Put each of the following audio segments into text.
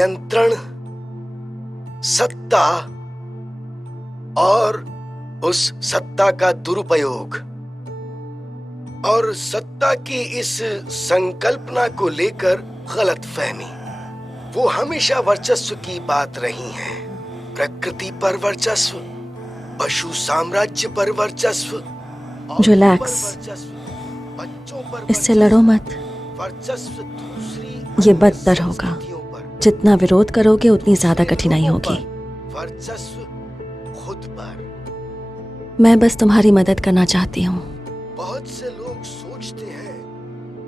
नियंत्रण, सत्ता और उस सत्ता का दुरुपयोग और सत्ता की इस संकल्पना को लेकर गलतफहमी, वो हमेशा वर्चस्व की बात रही है। प्रकृति पर वर्चस्व, पशु साम्राज्य पर वर्चस्व, रिलैक्स, इससे लड़ो मत। वर्चस्व दूसरी ये बदतर होगा। जितना विरोध करोगे उतनी ज्यादा कठिनाई होगी। वर्चस्व खुद पर। मैं बस तुम्हारी मदद करना चाहती हूँ। बहुत से लोग सोचते हैं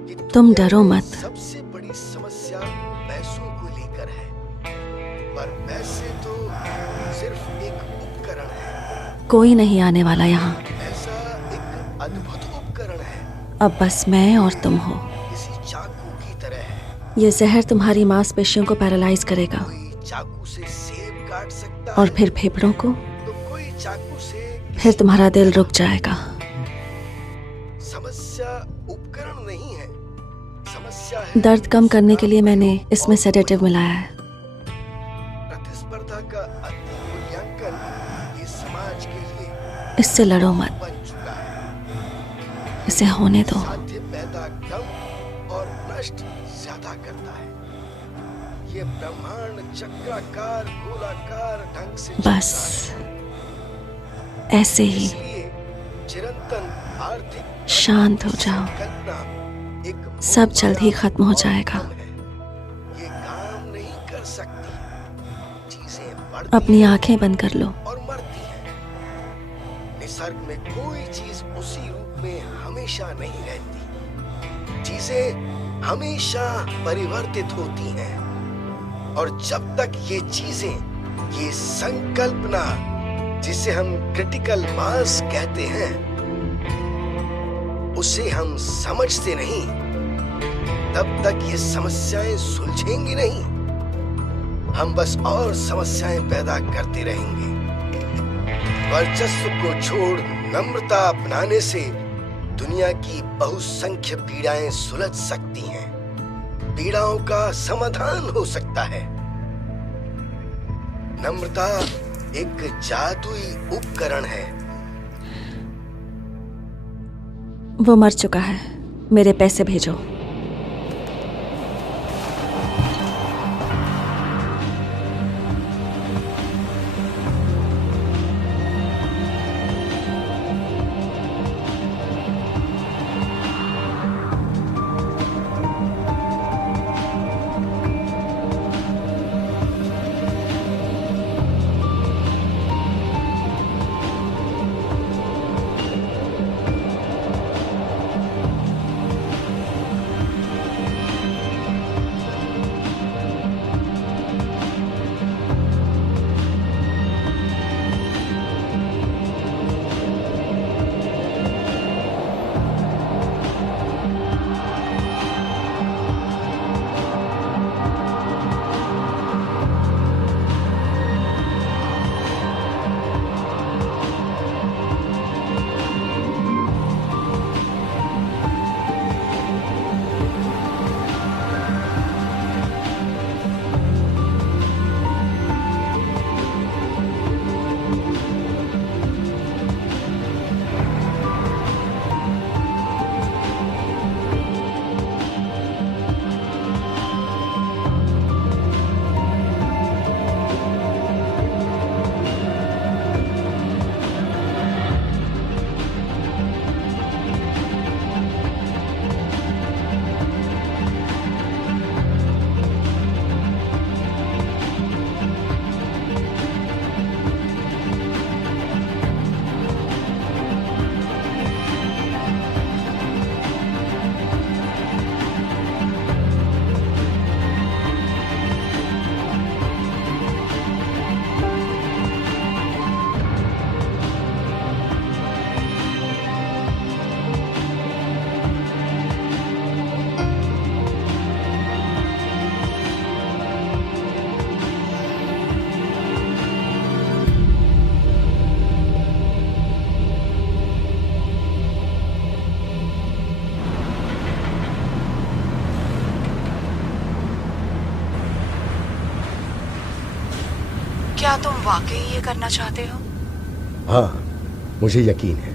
कि तुम डरो मत। सबसे बड़ी समस्या पैसों को लेकर है, पर पैसे तो सिर्फ एक उपकरण है। कोई नहीं आने वाला यहाँ। ऐसा एक अद्भुत उपकरण है। अब बस मैं और तुम हो। किसी चाकू की तरह है। ये जहर तुम्हारी मांसपेशियों को पैरालाइज करेगा। कोई चाकू से सेब काट सकता और है, फिर फेफड़ों को, तो कोई चाकू से फिर तुम्हारा दिल रुक जाएगा। समस्या उपकरण नहीं है, समस्या है दर्द कम करने के लिए मैंने इसमें सेडेटिव मिलाया है। प्रतिस्पर्धा का अति मूल्यांकन इस समाज के लिए इससे लड़ो मत, बन चुका है। इसे होने दो। साध्य पैदा कम और नष्ट ज्यादा करता है। ये ब्रह्मांड चक्राकार गोलाकार ढंग से बस चलता है। ऐसे ही इसलिए चिरंतन आर्थिक शांत हो जाओ। कल्पना एक सब जल्द ही खत्म हो जाएगा। ये काम नहीं कर सकती। चीजें बढ़ती अपनी आंखें बंद कर लो। और मरती हैं। निसर्ग में कोई चीज उसी रूप में हमेशा नहीं रहती। चीजें हमेशा परिवर्तित होती हैं, और जब तक ये चीजें, ये संकल्पना जिसे हम क्रिटिकल मास कहते हैं, उसे हम समझते नहीं, तब तक ये समस्याएं सुलझेंगी नहीं। हम बस और समस्याएं पैदा करते रहेंगे। वर्चस्व को छोड़ नम्रता अपनाने से दुनिया की बहुसंख्य पीड़ाएं सुलझ सकती हैं। पीड़ाओं का समाधान हो सकता है। नम्रता एक जादुई उपकरण है। वो मर चुका है। मेरे पैसे भेजो। क्या तुम वाकई ये करना चाहते हो? हाँ, मुझे यकीन है।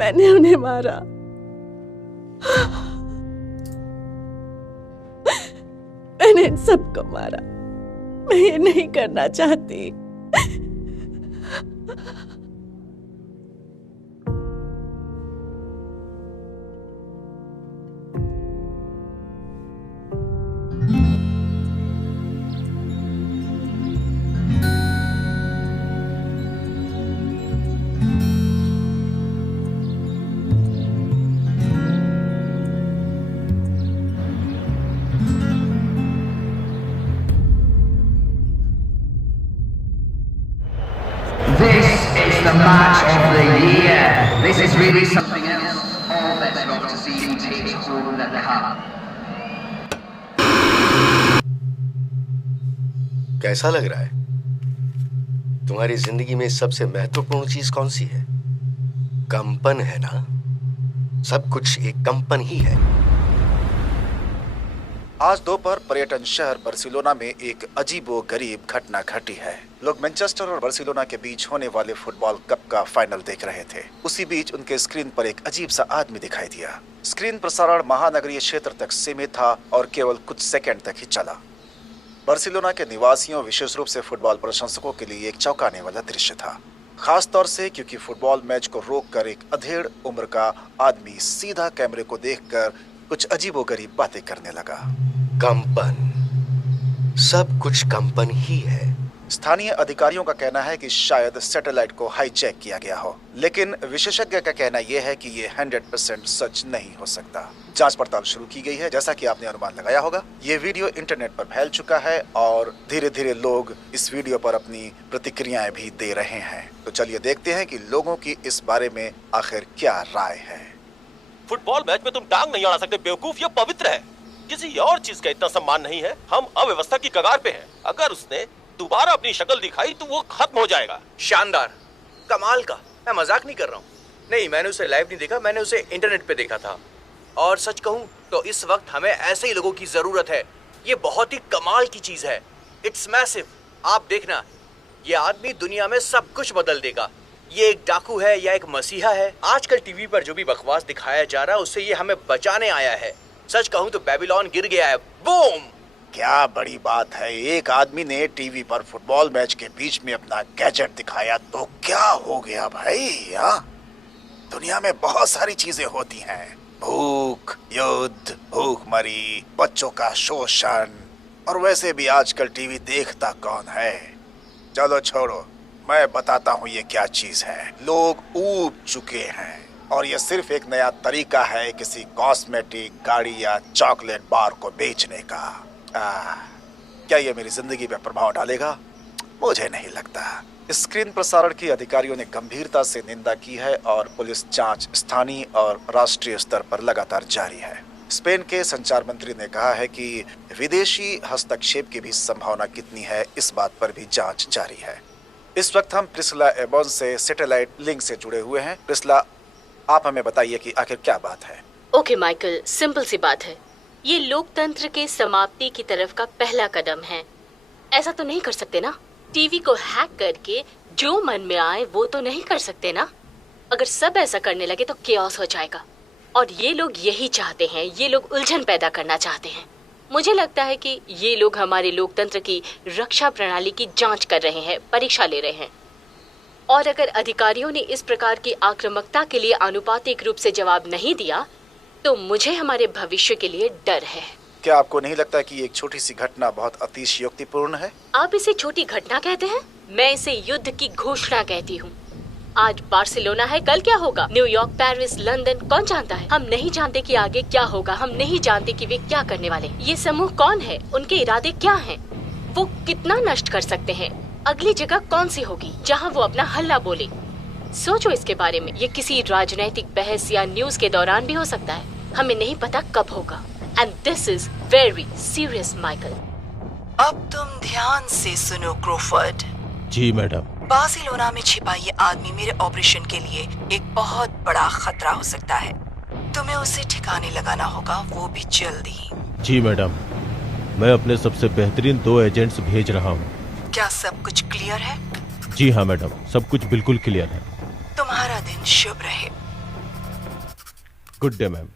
मैंने उन्हें मारा। मैंने इन सबको मारा। मैं ये नहीं करना चाहती। The match of the year. This is really something else. All bets are off to see who takes home the cup. कैसा लग रहा है? तुम्हारी जिंदगी में सबसे महत्वपूर्ण चीज कौन सी है? कंपन है ना? सब कुछ एक कंपन ही है। आज दोपहर पर्यटन शहर बार्सिलोना में एक अजीबो-गरीब घटना घटी है। लोग मैनचेस्टर और बार्सिलोना के बीच होने वाले फुटबॉल कप का फाइनल देख रहे थे। उसी बीच उनके स्क्रीन पर एक अजीब सा आदमी दिखाई दिया। स्क्रीन प्रसारण महानगरीय क्षेत्र तक सीमित था और केवल कुछ सेकंड तक ही चला। बार्सिलोना के निवासियों, विशेष रूप से फुटबॉल प्रशंसकों के लिए एक चौंकाने वाला दृश्य था, खास तौर से क्योंकि फुटबॉल मैच को रोककर एक अधेड़ उम्र का आदमी सीधा कैमरे को देखकर कुछ अजीबोगरीब बातें करने लगा। कंपन, सब कुछ कंपन ही है। स्थानीय अधिकारियों का कहना है कि शायद सैटेलाइट को हाईजैक किया गया हो, लेकिन विशेषज्ञ का कहना यह है कि ये 100% सच नहीं हो सकता। जांच पड़ताल शुरू की गई है। जैसा कि आपने अनुमान लगाया होगा, ये वीडियो इंटरनेट पर फैल चुका है और धीरे धीरे लोग इस वीडियो पर अपनी प्रतिक्रियाएं भी दे रहे हैं। तो चलिए देखते हैं कि लोगों की इस बारे में आखिर क्या राय है। फुटबॉल मैच में तुम टांग नहीं अड़ा सकते बेवकूफ, ये पवित्र है। किसी और चीज का इतना सम्मान नहीं है। हम अव्यवस्था की कगार पे हैं। अगर उसने दोबारा अपनी शक्ल दिखाई तो वो खत्म हो जाएगा। शानदार, कमाल का। मैं मजाक नहीं कर रहा हूँ। नहीं, मैंने उसे लाइव नहीं देखा, मैंने उसे इंटरनेट पे देखा था। और सच कहूँ तो इस वक्त हमें ऐसे ही लोगों की जरूरत है। ये बहुत ही कमाल की चीज है। It's massive. आप देखना, ये आदमी दुनिया में सब कुछ बदल देगा। ये एक डाकू है या एक मसीहा है? आजकल टीवी पर जो भी बकवास दिखाया जा रहा है उससे ये हमें बचाने आया है। सच कहूँ तो बेबीलोन गिर गया है। बूम! क्या बड़ी बात है, एक आदमी ने टीवी पर फुटबॉल मैच के बीच में अपना गैजेट दिखाया तो क्या हो गया भाई? दुनिया में बहुत सारी चीजें होती हैं, भूख, युद्ध, भूखमरी, बच्चों का शोषण, और वैसे भी आजकल टीवी देखता कौन है? चलो छोड़ो, मैं बताता हूँ ये क्या चीज है। लोग ऊब चुके हैं और ये सिर्फ एक नया तरीका है किसी कॉस्मेटिक, गाड़ी या चॉकलेट बार को बेचने का। क्या ये मेरी जिंदगी पे प्रभाव डालेगा? मुझे नहीं लगता। स्क्रीन प्रसारण की अधिकारियों ने गंभीरता से निंदा की है और पुलिस जांच स्थानीय और राष्ट्रीय स्तर पर लगातार जारी है। स्पेन के संचार मंत्री ने कहा है कि विदेशी हस्तक्षेप की भी संभावना कितनी है, इस बात पर भी जांच जारी है। इस वक्त हम प्रिस्ला एबॉन से सैटेलाइट लिंक से जुड़े हुए हैं। प्रिस्ला, आप हमें बताइए कि आखिर क्या बात है। ओके माइकल, सिंपल सी बात है। ये लोकतंत्र के समाप्ति की तरफ का पहला कदम है। ऐसा तो नहीं कर सकते ना? टीवी को हैक करके जो मन में आए वो तो नहीं कर सकते ना? अगर सब ऐसा करने लगे तो केओस हो जाएगा। और ये लोग यही चाहते हैं, ये लोग उलझन पैदा करना चाहते हैं। मुझे लगता है कि ये लोग हमारे लोकतंत्र की रक्षा प्रणाली की जांच कर रहे हैं, परीक्षा ले रहे हैं। और अगर अधिकारियों ने इस प्रकार की आक्रामकता के लिए आनुपातिक रूप से जवाब नहीं दिया तो मुझे हमारे भविष्य के लिए डर है। क्या आपको नहीं लगता कि एक छोटी सी घटना बहुत अतिशयोक्तिपूर्ण है? आप इसे छोटी घटना कहते हैं? मैं इसे युद्ध की घोषणा कहती हूँ। आज बार्सिलोना है, कल क्या होगा? न्यूयॉर्क, पेरिस, लंदन, कौन जानता है? हम नहीं जानते कि आगे क्या होगा। हम नहीं जानते कि वे क्या करने वाले। ये समूह कौन है? उनके इरादे क्या हैं? वो कितना नष्ट कर सकते हैं? अगली जगह कौन सी होगी जहाँ वो अपना हल्ला बोले? सोचो इसके बारे में। ये किसी राजनैतिक बहस या न्यूज के दौरान भी हो सकता है। हमें नहीं पता कब होगा। And this is very serious Michael. अब तुम ध्यान से सुनो क्रोफर्ड। जी मैडम। बार्सिलोना में छिपा ये आदमी मेरे ऑपरेशन के लिए एक बहुत बड़ा खतरा हो सकता है। तुम्हें उसे ठिकाने लगाना होगा, वो भी जल्दी। जी मैडम, मैं अपने सबसे बेहतरीन 2 एजेंट्स भेज रहा हूँ। क्या सब कुछ क्लियर है? जी हाँ मैडम, सब कुछ बिल्कुल क्लियर है। तुम्हारा दिन शुभ रहे। Good day ma'am.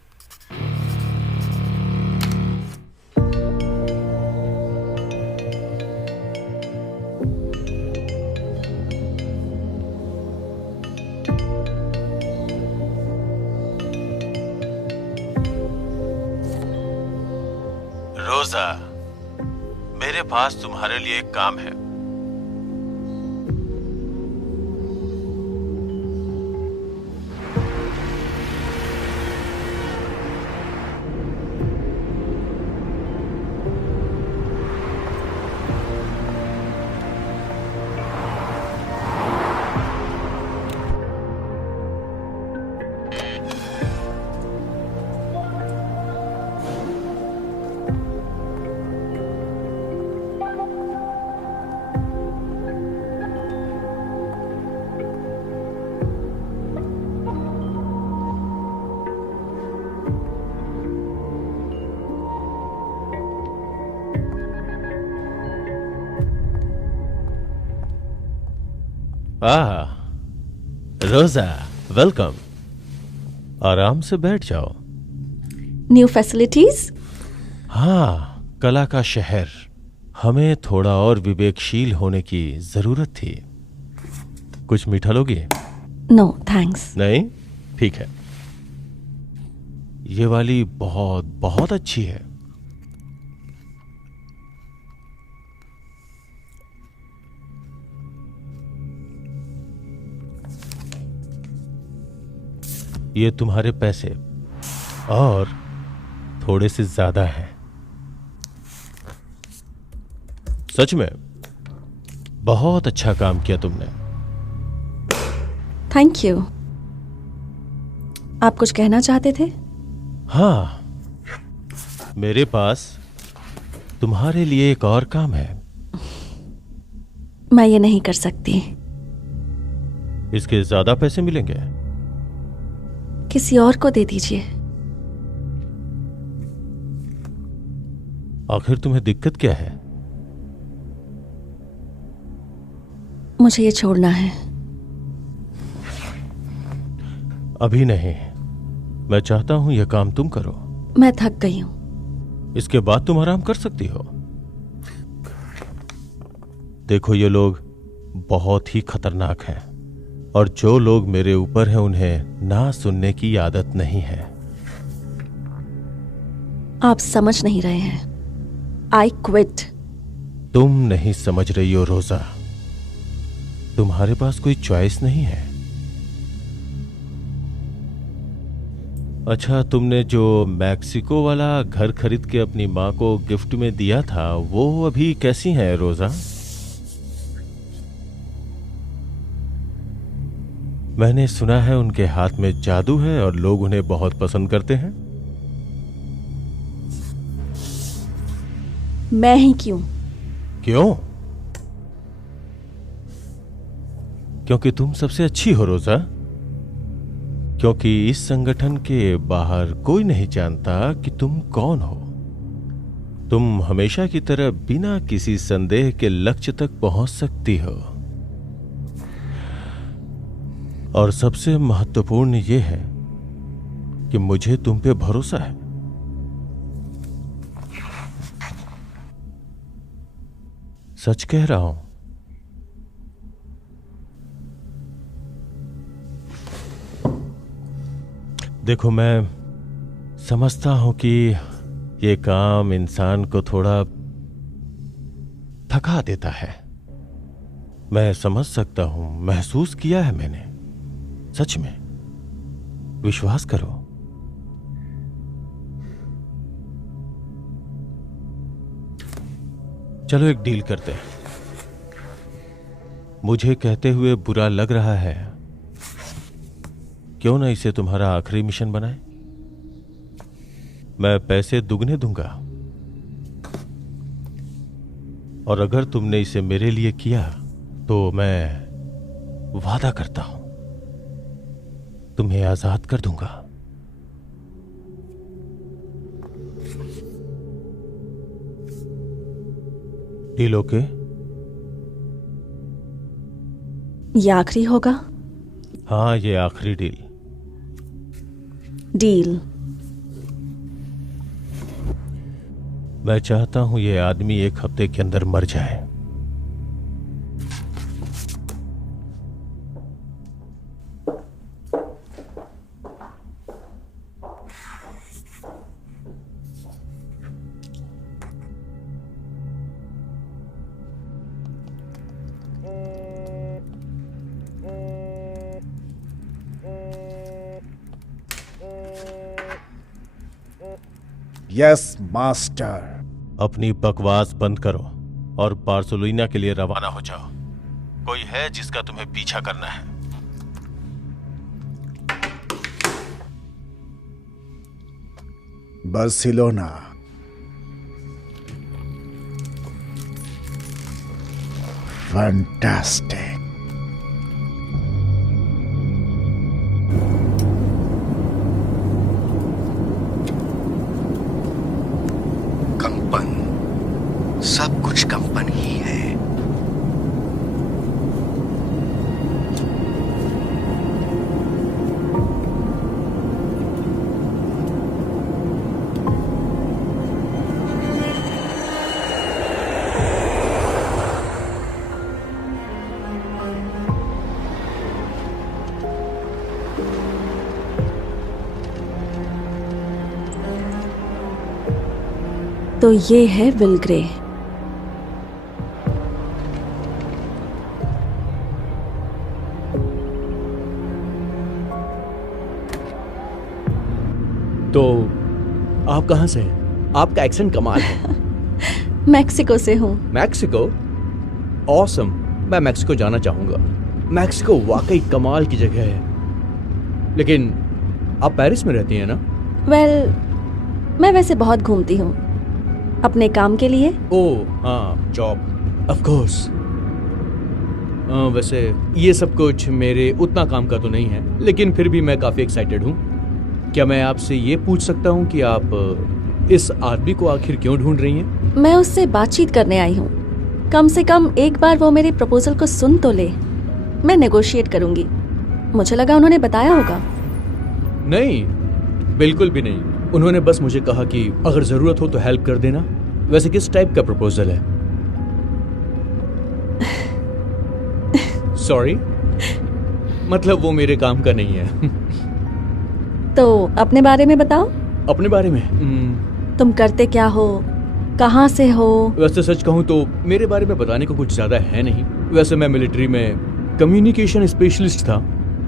रोजा, मेरे पास तुम्हारे लिए एक काम है। रोजा, वेलकम। आराम से बैठ जाओ। New facilities? हाँ, कला का शहर। हमें थोड़ा और विवेकशील होने की जरूरत थी। कुछ मीठा लोगे? No thanks. नहीं? ठीक है। ये वाली बहुत बहुत अच्छी है। ये तुम्हारे पैसे और थोड़े से ज्यादा हैं। सच में बहुत अच्छा काम किया तुमने। Thank you. आप कुछ कहना चाहते थे? हाँ, मेरे पास तुम्हारे लिए एक और काम है। मैं ये नहीं कर सकती। इसके ज्यादा पैसे मिलेंगे। किसी और को दे दीजिए। आखिर तुम्हें दिक्कत क्या है? मुझे ये छोड़ना है। अभी नहीं, मैं चाहता हूं यह काम तुम करो। मैं थक गई हूं। इसके बाद तुम आराम कर सकती हो। देखो, ये लोग बहुत ही खतरनाक हैं और जो लोग मेरे ऊपर हैं उन्हें ना सुनने की आदत नहीं है। आप समझ नहीं रहे हैं। I quit. तुम नहीं समझ रही हो रोजा, तुम्हारे पास कोई चॉइस नहीं है। अच्छा, तुमने जो मैक्सिको वाला घर खरीद के अपनी माँ को गिफ्ट में दिया था, वो अभी कैसी है रोजा? मैंने सुना है उनके हाथ में जादू है और लोग उन्हें बहुत पसंद करते हैं। मैं ही क्यों? क्यों? क्योंकि तुम सबसे अच्छी हो रोजा। क्योंकि इस संगठन के बाहर कोई नहीं जानता कि तुम कौन हो। तुम हमेशा की तरह बिना किसी संदेह के लक्ष्य तक पहुंच सकती हो। और सबसे महत्वपूर्ण यह है कि मुझे तुम पे भरोसा है। सच कह रहा हूं। देखो, मैं समझता हूं कि ये काम इंसान को थोड़ा थका देता है। मैं समझ सकता हूं, महसूस किया है मैंने। सच में, विश्वास करो। चलो एक डील करते हैं। मुझे कहते हुए बुरा लग रहा है, क्यों ना इसे तुम्हारा आखिरी मिशन बनाए? मैं पैसे दुगने दूंगा और अगर तुमने इसे मेरे लिए किया तो मैं वादा करता हूं तुम्हें आजाद कर दूंगा। Deal okay? ये आखिरी होगा? हाँ, ये आखिरी डील। डील। मैं चाहता हूं ये आदमी 1 हफ्ते के अंदर मर जाए। Yes master. अपनी बकवास बंद करो और बार्सिलोना के लिए रवाना हो जाओ। कोई है जिसका तुम्हें पीछा करना है? बार्सिलोना। फैंटास्टिक। सब कुछ कंपन ही है। तो ये है विल ग्रे। तो आप कहाँ से हैं? आपका एक्सेंट कमाल है। मैक्सिको से हूँ। मैक्सिको? ऑसम। मैं मैक्सिको जाना चाहूँगा। मैक्सिको वाकई कमाल की जगह है। लेकिन आप पेरिस में रहती हैं ना? वेल, मैं वैसे बहुत घूमती हूँ अपने काम के लिए। ओह हाँ, जॉब ऑफ कोर्स। वैसे ये सब कुछ मेरे उतना काम का तो नहीं है, लेकिन फिर भी मैं काफ़ी एक्साइटेड हूँ। क्या मैं आपसे ये पूछ सकता हूँ कि आप इस आदमी को आखिर क्यों ढूंढ रही हैं? मैं उससे बातचीत करने आई हूँ। कम से कम एक बार वो मेरी प्रपोजल को सुन तो ले। मैं नेगोशिएट करूंगी। मुझे लगा उन्होंने बताया होगा। नहीं, बिल्कुल भी नहीं। उन्होंने बस मुझे कहा कि अगर जरूरत हो तो हेल्प कर देना। वैसे किस टाइप का प्रपोजल है? सॉरी, मतलब वो मेरे काम का नहीं है। तो अपने बारे में बताओ। अपने बारे में? तुम करते क्या हो, कहाँ से हो? वैसे सच कहूँ तो मेरे बारे में बताने को कुछ ज्यादा है नहीं। वैसे मैं मिलिट्री में कम्युनिकेशन स्पेशलिस्ट था।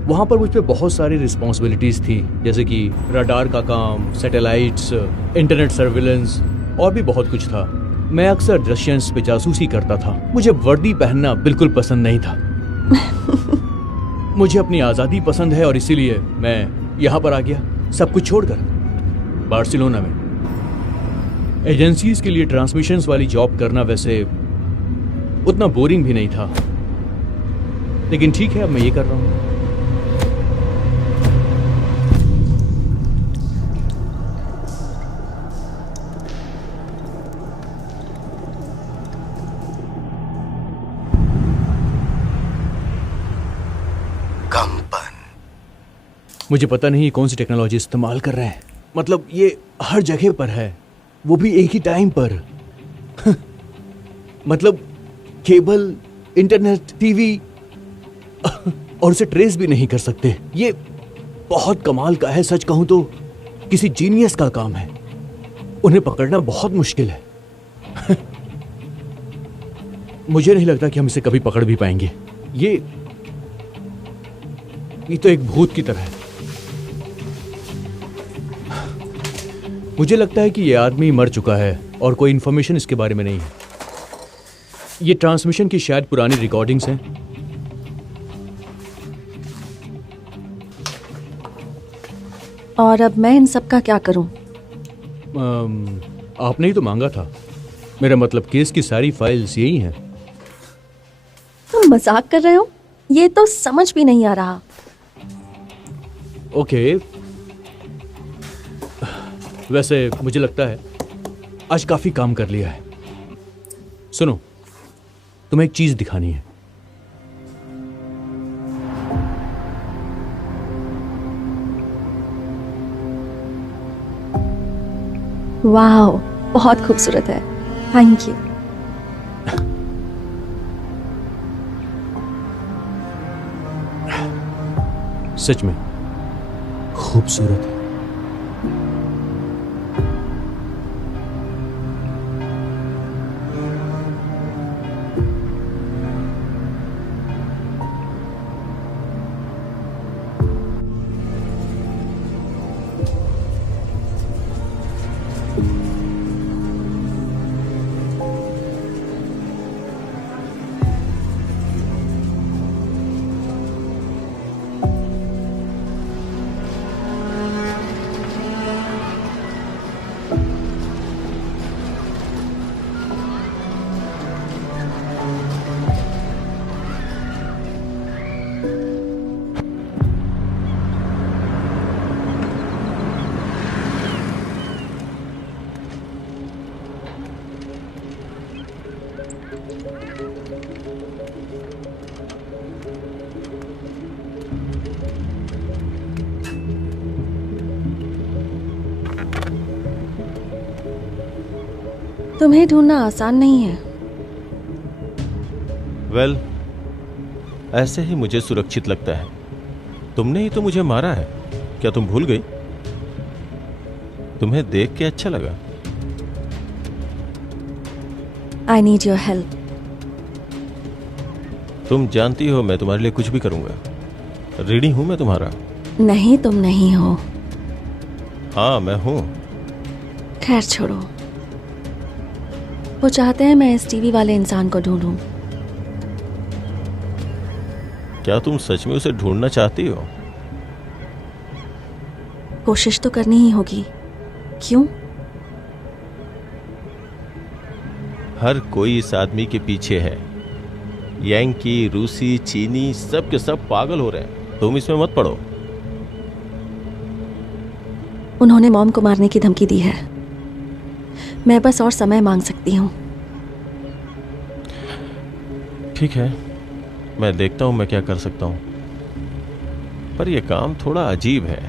वहाँ पर मुझ पे बहुत सारी रिस्पॉन्सिबिलिटीज थी, जैसे कि रडार का काम, सैटेलाइट्स, इंटरनेट सर्विलेंस और भी बहुत कुछ था। मैं अक्सर रशियंस पे जासूसी करता था। मुझे वर्दी पहनना बिल्कुल पसंद नहीं था। मुझे अपनी आज़ादी पसंद है और इसीलिए मैं यहाँ पर आ गया, सब कुछ छोड़कर, बार्सिलोना में। एजेंसीज के लिए ट्रांसमिशंस वाली जॉब करना वैसे उतना बोरिंग भी नहीं था, लेकिन ठीक है, अब मैं ये कर रहा हूँ। मुझे पता नहीं कौन सी टेक्नोलॉजी इस्तेमाल कर रहे हैं। मतलब ये हर जगह पर है, वो भी एक ही टाइम पर। मतलब केबल, इंटरनेट, टीवी, और उसे ट्रेस भी नहीं कर सकते। ये बहुत कमाल का है। सच कहूं तो किसी जीनियस का काम है। उन्हें पकड़ना बहुत मुश्किल है। मुझे नहीं लगता कि हम इसे कभी पकड़ भी पाएंगे। ये तो एक भूत की तरह है। मुझे लगता है कि यह आदमी मर चुका है और कोई इंफॉर्मेशन इसके बारे में नहीं है। ये ट्रांसमिशन की शायद पुरानी रिकॉर्डिंग्स हैं। और अब मैं इन सब का क्या करूं? आपने ही तो मांगा था। मेरा मतलब केस की सारी फाइल्स यही हैं। तुम मजाक कर रहे हो? ये तो समझ भी नहीं आ रहा। ओके, वैसे मुझे लगता है आज काफी काम कर लिया है। सुनो, तुम्हें एक चीज दिखानी है। वाह, बहुत खूबसूरत है। Thank you. सच में खूबसूरत है। तुम्हें ढूंढना आसान नहीं है। वेल, ऐसे ही मुझे सुरक्षित लगता है। तुमने ही तो मुझे मारा है। क्या तुम भूल गई? तुम्हें देख के अच्छा लगा। I need your help. तुम जानती हो मैं तुम्हारे लिए कुछ भी करूंगा। ऋणी हूं मैं तुम्हारा। नहीं, तुम नहीं हो। हाँ, मैं हूं। खैर छोड़ो। वो चाहते हैं मैं इस टीवी वाले इंसान को ढूंढूं। क्या तुम सच में उसे ढूंढना चाहती हो? कोशिश तो करनी ही होगी। क्यों? हर कोई इस आदमी के पीछे है। यांकी, रूसी, चीनी, सब के सब पागल हो रहे हैं। तुम इसमें मत पड़ो। उन्होंने मॉम को मारने की धमकी दी है। मैं बस और समय मांग सकती हूँ। ठीक है, मैं देखता हूं मैं क्या कर सकता हूं, पर यह काम थोड़ा अजीब है।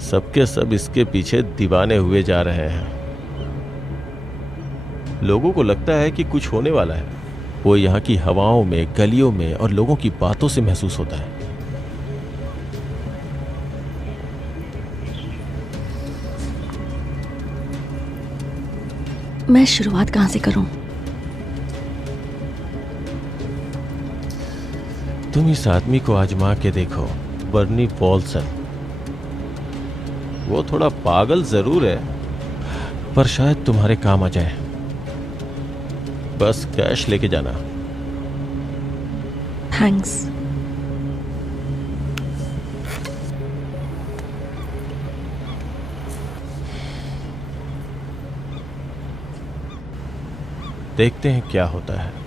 सबके सब इसके पीछे दीवाने हुए जा रहे हैं। लोगों को लगता है कि कुछ होने वाला है। वो यहां की हवाओं में, गलियों में और लोगों की बातों से महसूस होता है। मैं शुरुआत कहां से करूं? तुम इस आदमी को आजमा के देखो, बर्नी वॉल्सन। वो थोड़ा पागल जरूर है, पर शायद तुम्हारे काम आ जाए। बस कैश लेके जाना। थैंक्स। देखते हैं क्या होता है।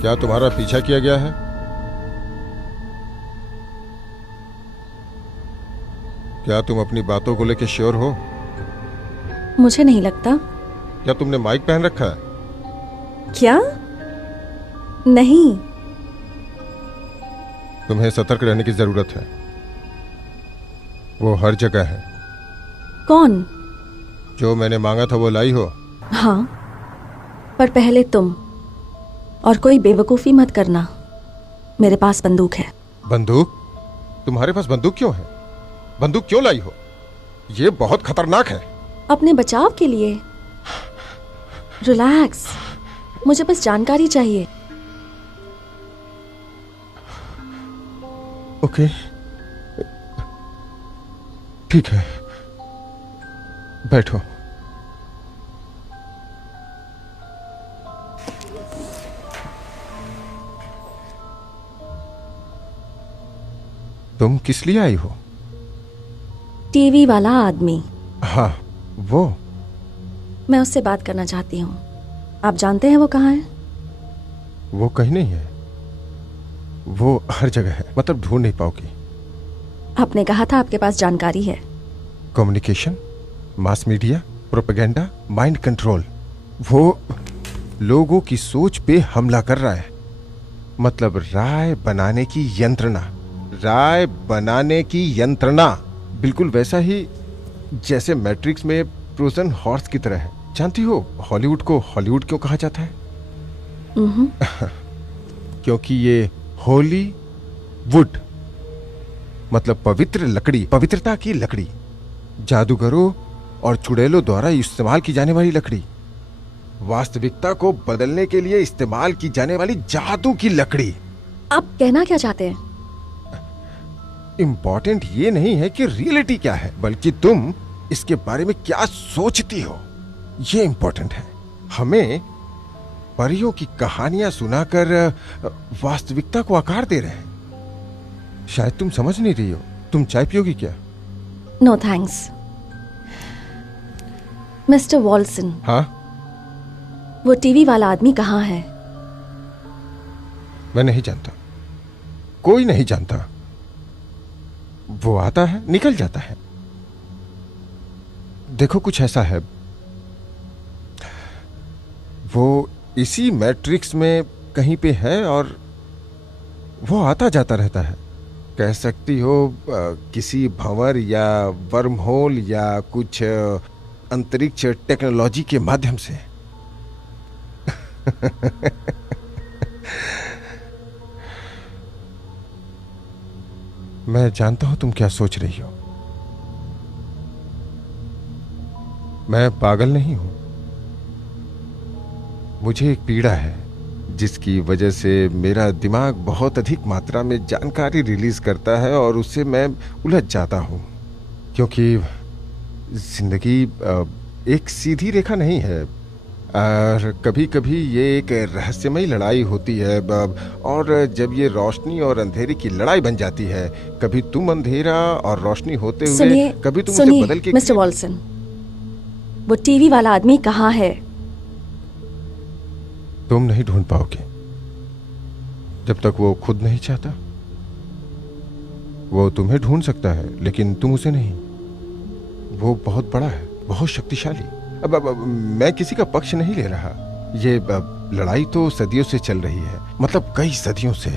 क्या तुम्हारा पीछा किया गया है? क्या तुम अपनी बातों को लेकर श्योर हो? मुझे नहीं लगता। क्या तुमने माइक पहन रखा है? क्या? नहीं। तुम्हें सतर्क रहने की जरूरत है। वो हर जगह है। कौन? जो मैंने मांगा था वो लाई हो? हाँ, पर पहले तुम। और कोई बेवकूफी मत करना। मेरे पास बंदूक है। बंदूक? तुम्हारे पास बंदूक क्यों है? बंदूक क्यों लाई हो? ये बहुत खतरनाक है। अपने बचाव के लिए। रिलैक्स, मुझे बस जानकारी चाहिए। ओके, ठीक है, बैठो। तुम किस लिए आई हो? टीवी वाला आदमी। हाँ, वो। मैं उससे बात करना चाहती हूँ। आप जानते हैं वो कहाँ है? वो कहीं नहीं है। वो हर जगह है, मतलब ढूंढ नहीं पाओगी। आपने कहा था आपके पास जानकारी है। Communication, mass media, propaganda, mind control. वो लोगों की सोच पे हमला कर रहा है। मतलब राय बनाने की यंत्रणा। राय बनाने की यंत्रणा। बिल्कुल वैसा ही जैसे मैट्रिक्स में ट्रोजन हॉर्स की तरह है। जानती हो हॉलीवुड को हॉलीवुड क्यों कहा जाता है? क्योंकि ये होली वुड, मतलब पवित्र लकड़ी, पवित्रता की लकड़ी, जादूगरों और चुड़ैलों द्वारा इस्तेमाल की जाने वाली लकड़ी, वास्तविकता को बदलने के लिए इस्तेमाल की जाने वाली जादू की लकड़ी। आप कहना क्या चाहते हैं? इंपॉर्टेंट ये नहीं है कि रियलिटी क्या है, बल्कि तुम इसके बारे में क्या सोचती हो, ये इंपॉर्टेंट है। हमें परियों की कहानियां सुनाकर वास्तविकता को आकार दे रहे हैं। शायद तुम समझ नहीं रही हो। तुम चाय पियोगी क्या? No thanks. Mister Walson. हाँ? वो टीवी वाला आदमी कहाँ है? मैं नहीं जानता, कोई नहीं जानता। वो आता है, निकल जाता है। देखो कुछ ऐसा है, वो इसी मैट्रिक्स में कहीं पे है और वो आता जाता रहता है। कह सकती हो किसी भंवर या वर्महोल या कुछ अंतरिक्ष टेक्नोलॉजी के माध्यम से। मैं जानता हूं तुम क्या सोच रही हो। मैं पागल नहीं हूं। मुझे एक पीड़ा है जिसकी वजह से मेरा दिमाग बहुत अधिक मात्रा में जानकारी रिलीज करता है और उससे मैं उलझ जाता हूँ, क्योंकि जिंदगी एक सीधी रेखा नहीं है और कभी कभी ये एक रहस्यमयी लड़ाई होती है और जब ये रोशनी और अंधेरे की लड़ाई बन जाती है, कभी तुम अंधेरा और रोशनी होते हुए कभी तुम उसे बदल के। मिस्टर वॉल्सन, वो टीवी वाला आदमी कहाँ है? तुम नहीं ढूंढ पाओगे जब तक वो खुद नहीं चाहता। वो तुम्हें ढूंढ सकता है लेकिन तुम उसे नहीं। वो बहुत बड़ा है, बहुत शक्तिशाली। अब मैं किसी का पक्ष नहीं ले रहा। ये लड़ाई तो सदियों से चल रही है, मतलब कई सदियों से।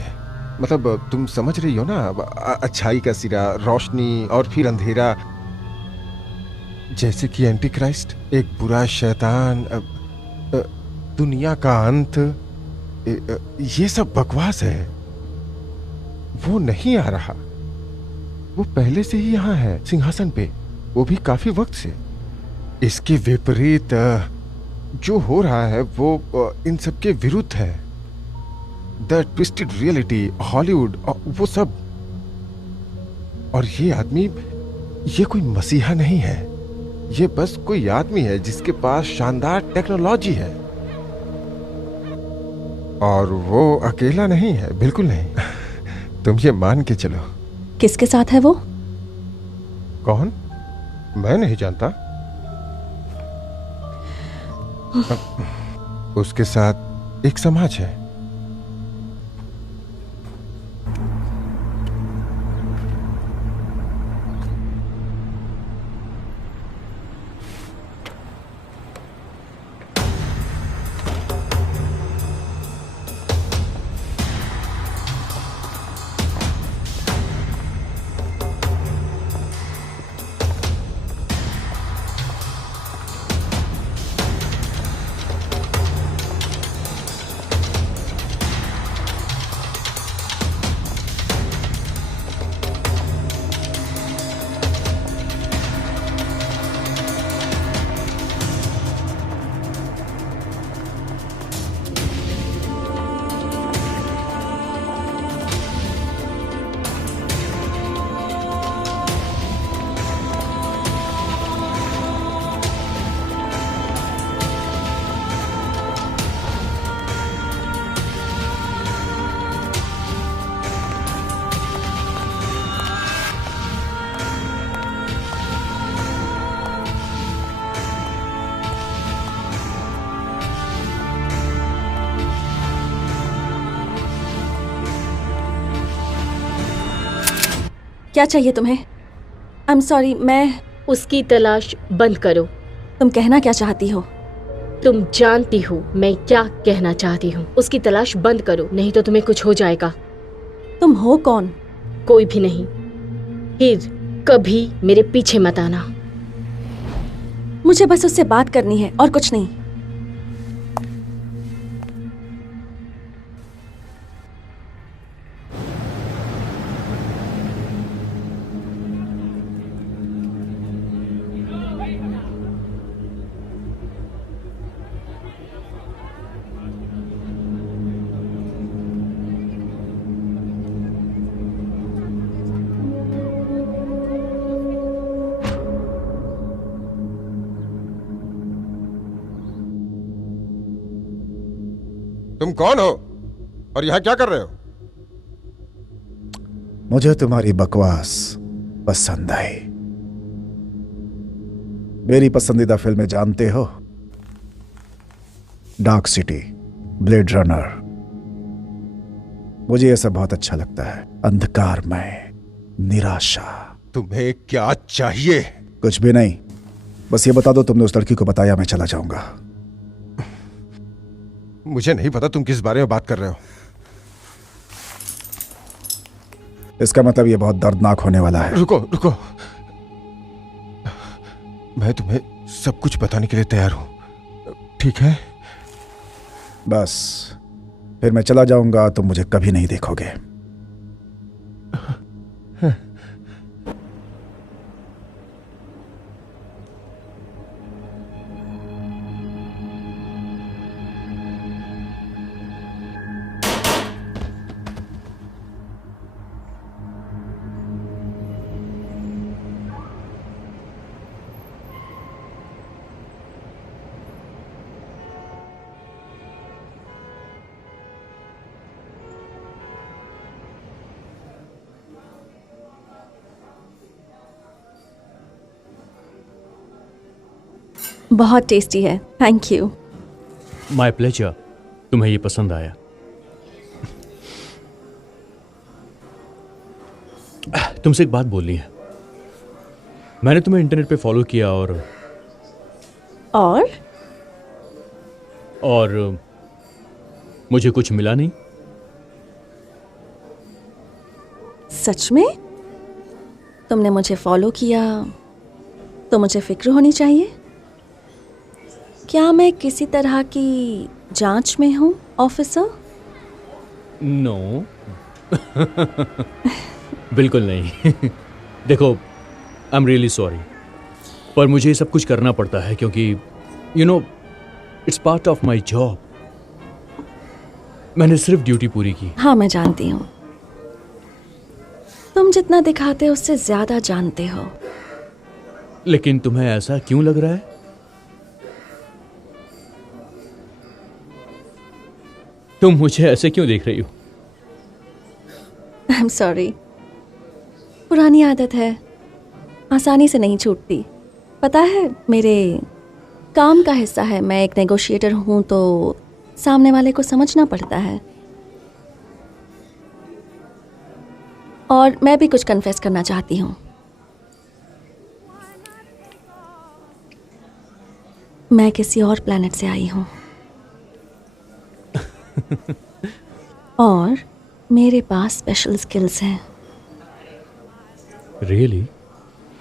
मतलब तुम समझ रही हो ना, अच्छाई का सिरा, रोशनी और फिर अंधेरा। जैसे कि एंटी क्राइस्ट, एक बुरा शैतान, दुनिया का अंत, ये सब बकवास है। वो नहीं आ रहा, वो पहले से ही यहाँ है सिंहासन पे, वो भी काफी वक्त से। इसके विपरीत जो हो रहा है वो इन सब के विरुद्ध है। द ट्विस्टेड रियलिटी, हॉलीवुड, वो सब। और ये आदमी, ये कोई मसीहा नहीं है, ये बस कोई आदमी है जिसके पास शानदार टेक्नोलॉजी है। और वो अकेला नहीं है, बिल्कुल नहीं। तुम ये मान के चलो। किसके साथ है वो? कौन? मैं नहीं जानता। उसके साथ एक समाज है। क्या चाहिए तुम्हें? आई एम सॉरी, मैं... उसकी तलाश बंद करो। तुम कहना क्या चाहती हो? तुम जानती हो मैं क्या कहना चाहती हूँ। उसकी तलाश बंद करो, नहीं तो तुम्हें कुछ हो जाएगा। तुम हो कौन? कोई भी नहीं। फिर कभी मेरे पीछे मत आना। मुझे बस उससे बात करनी है और कुछ नहीं। तुम कौन हो और यहाँ क्या कर रहे हो? मुझे तुम्हारी बकवास पसंद आई। मेरी पसंदीदा फिल्में जानते हो? Dark city, blade runner. मुझे यह सब बहुत अच्छा लगता है। अंधकारमय, निराशा। तुम्हें क्या चाहिए? कुछ भी नहीं, बस ये बता दो तुमने उस लड़की को बताया, मैं चला जाऊंगा। मुझे नहीं पता तुम किस बारे में बात कर रहे हो। इसका मतलब ये बहुत दर्दनाक होने वाला है। रुको रुको, मैं तुम्हें सब कुछ बताने के लिए तैयार हूं, ठीक है? बस फिर मैं चला जाऊंगा, तुम मुझे कभी नहीं देखोगे। बहुत टेस्टी है, थैंक यू। My pleasure. तुम्हें ये पसंद आया? तुमसे एक बात बोलनी है। मैंने तुम्हें इंटरनेट पे फॉलो किया और मुझे कुछ मिला नहीं। सच में? तुमने मुझे फॉलो किया तो मुझे फिक्र होनी चाहिए। क्या मैं किसी तरह की जांच में हूं, ऑफिसर? नो बिल्कुल नहीं। देखो, आई एम रियली सॉरी, पर मुझे ये सब कुछ करना पड़ता है क्योंकि you know it's part of my job. मैंने सिर्फ ड्यूटी पूरी की। हाँ, मैं जानती हूँ। तुम जितना दिखाते हो उससे ज्यादा जानते हो। लेकिन तुम्हें ऐसा क्यों लग रहा है? तुम मुझे ऐसे क्यों देख रही हो? आई एम सॉरी, पुरानी आदत है, आसानी से नहीं छूटती। पता है, मेरे काम का हिस्सा है। मैं एक नेगोशिएटर हूं तो सामने वाले को समझना पड़ता है। और मैं भी कुछ कन्फेस करना चाहती हूँ। मैं किसी और प्लेनेट से आई हूँ और मेरे पास स्पेशल स्किल्स हैं। रियली?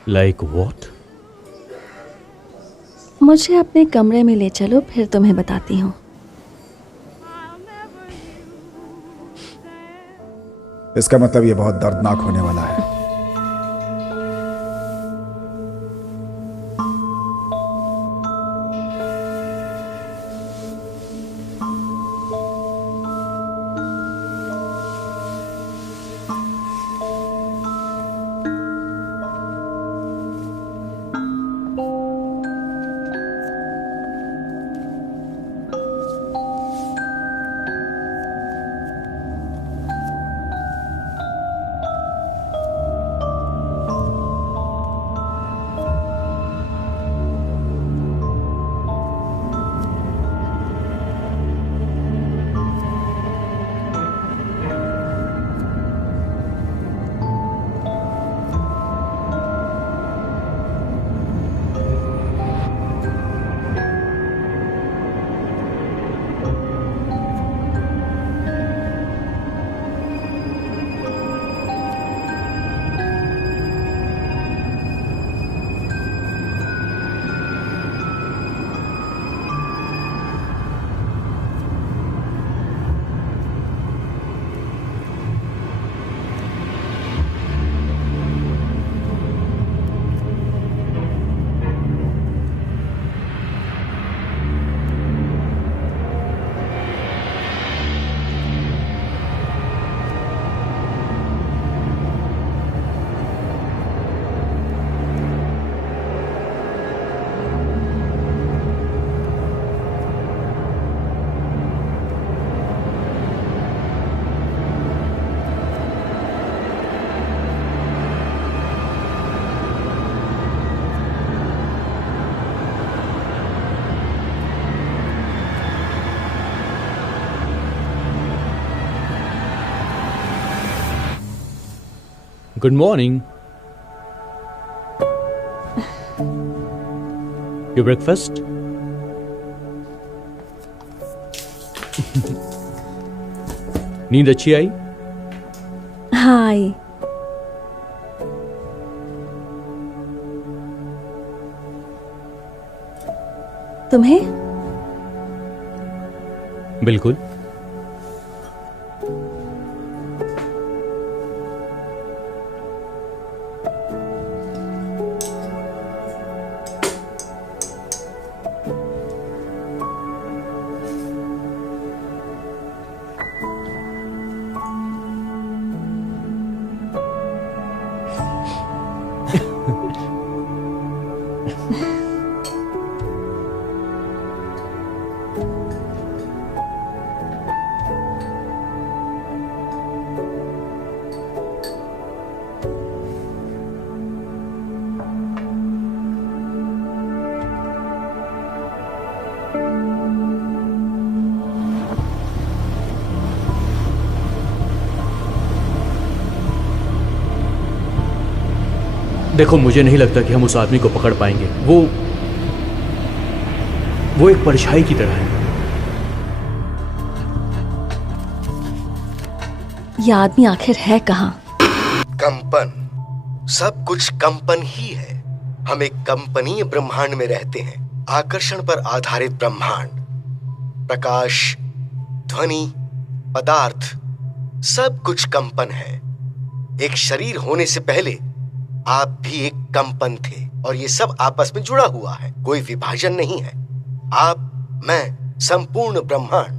Like what? मुझे अपने कमरे में ले चलो, फिर तुम्हें बताती हूँ। इसका मतलब ये बहुत दर्दनाक होने वाला है। Good morning. Your breakfast? नींद अच्छी आई? हाँ, आई। तुम्हें? बिल्कुल। देखो, मुझे नहीं लगता कि हम उस आदमी को पकड़ पाएंगे। वो एक परछाई की तरह है। ये आदमी आखिर है कहाँ? कंपन, सब कुछ कंपन ही है। हम एक कंपनीय ब्रह्मांड में रहते हैं, आकर्षण पर आधारित ब्रह्मांड। प्रकाश, ध्वनि, पदार्थ, सब कुछ कंपन है। एक शरीर होने से पहले आप भी एक कंपन थे और ये सब आपस में जुड़ा हुआ है, कोई विभाजन नहीं है। आप, मैं, संपूर्ण ब्रह्मांड।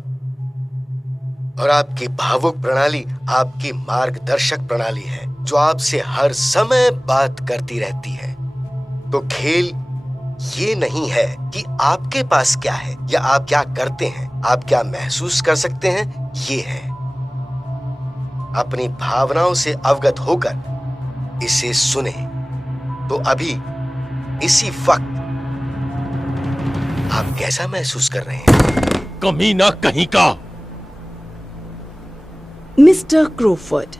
और आपकी भावुक प्रणाली आपकी मार्गदर्शक प्रणाली है जो आपसे हर समय बात करती रहती है। तो खेल ये नहीं है कि आपके पास क्या है या आप क्या करते हैं, आप क्या महसूस कर सकते हैं, ये है अपनी भावनाओं से अवगत होकर इसे सुने। तो अभी इसी वक्त आप कैसा महसूस कर रहे हैं? कमीना कहीं का। मिस्टर क्रोफर्ड,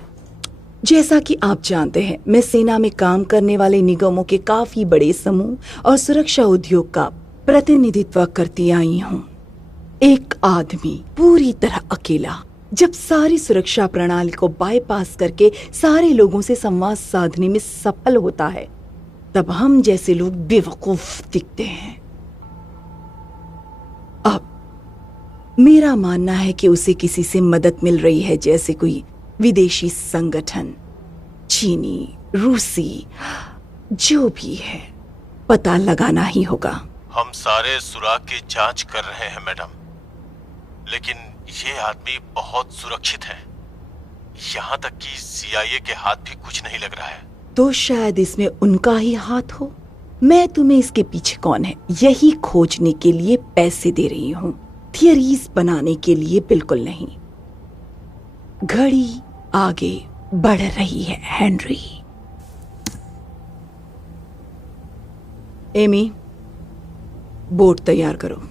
जैसा कि आप जानते हैं, मैं सेना में काम करने वाले निगमों के काफी बड़े समूह और सुरक्षा उद्योग का प्रतिनिधित्व करती आई हूँ। एक आदमी पूरी तरह अकेला जब सारी सुरक्षा प्रणाली को बाईपास करके सारे लोगों से संवाद साधने में सफल होता है, तब हम जैसे लोग बेवकूफ दिखते हैं। अब मेरा मानना है कि उसे किसी से मदद मिल रही है, जैसे कोई विदेशी संगठन, चीनी, रूसी, जो भी है, पता लगाना ही होगा। हम सारे सुराग की जांच कर रहे हैं मैडम, लेकिन ये आदमी बहुत सुरक्षित है। यहाँ तक कि CIA के हाथ भी कुछ नहीं लग रहा है। तो शायद इसमें उनका ही हाथ हो। मैं तुम्हें इसके पीछे कौन है यही खोजने के लिए पैसे दे रही हूँ, थियरीज बनाने के लिए बिल्कुल नहीं। घड़ी आगे बढ़ रही है हेनरी। एमी, बोर्ड तैयार करो।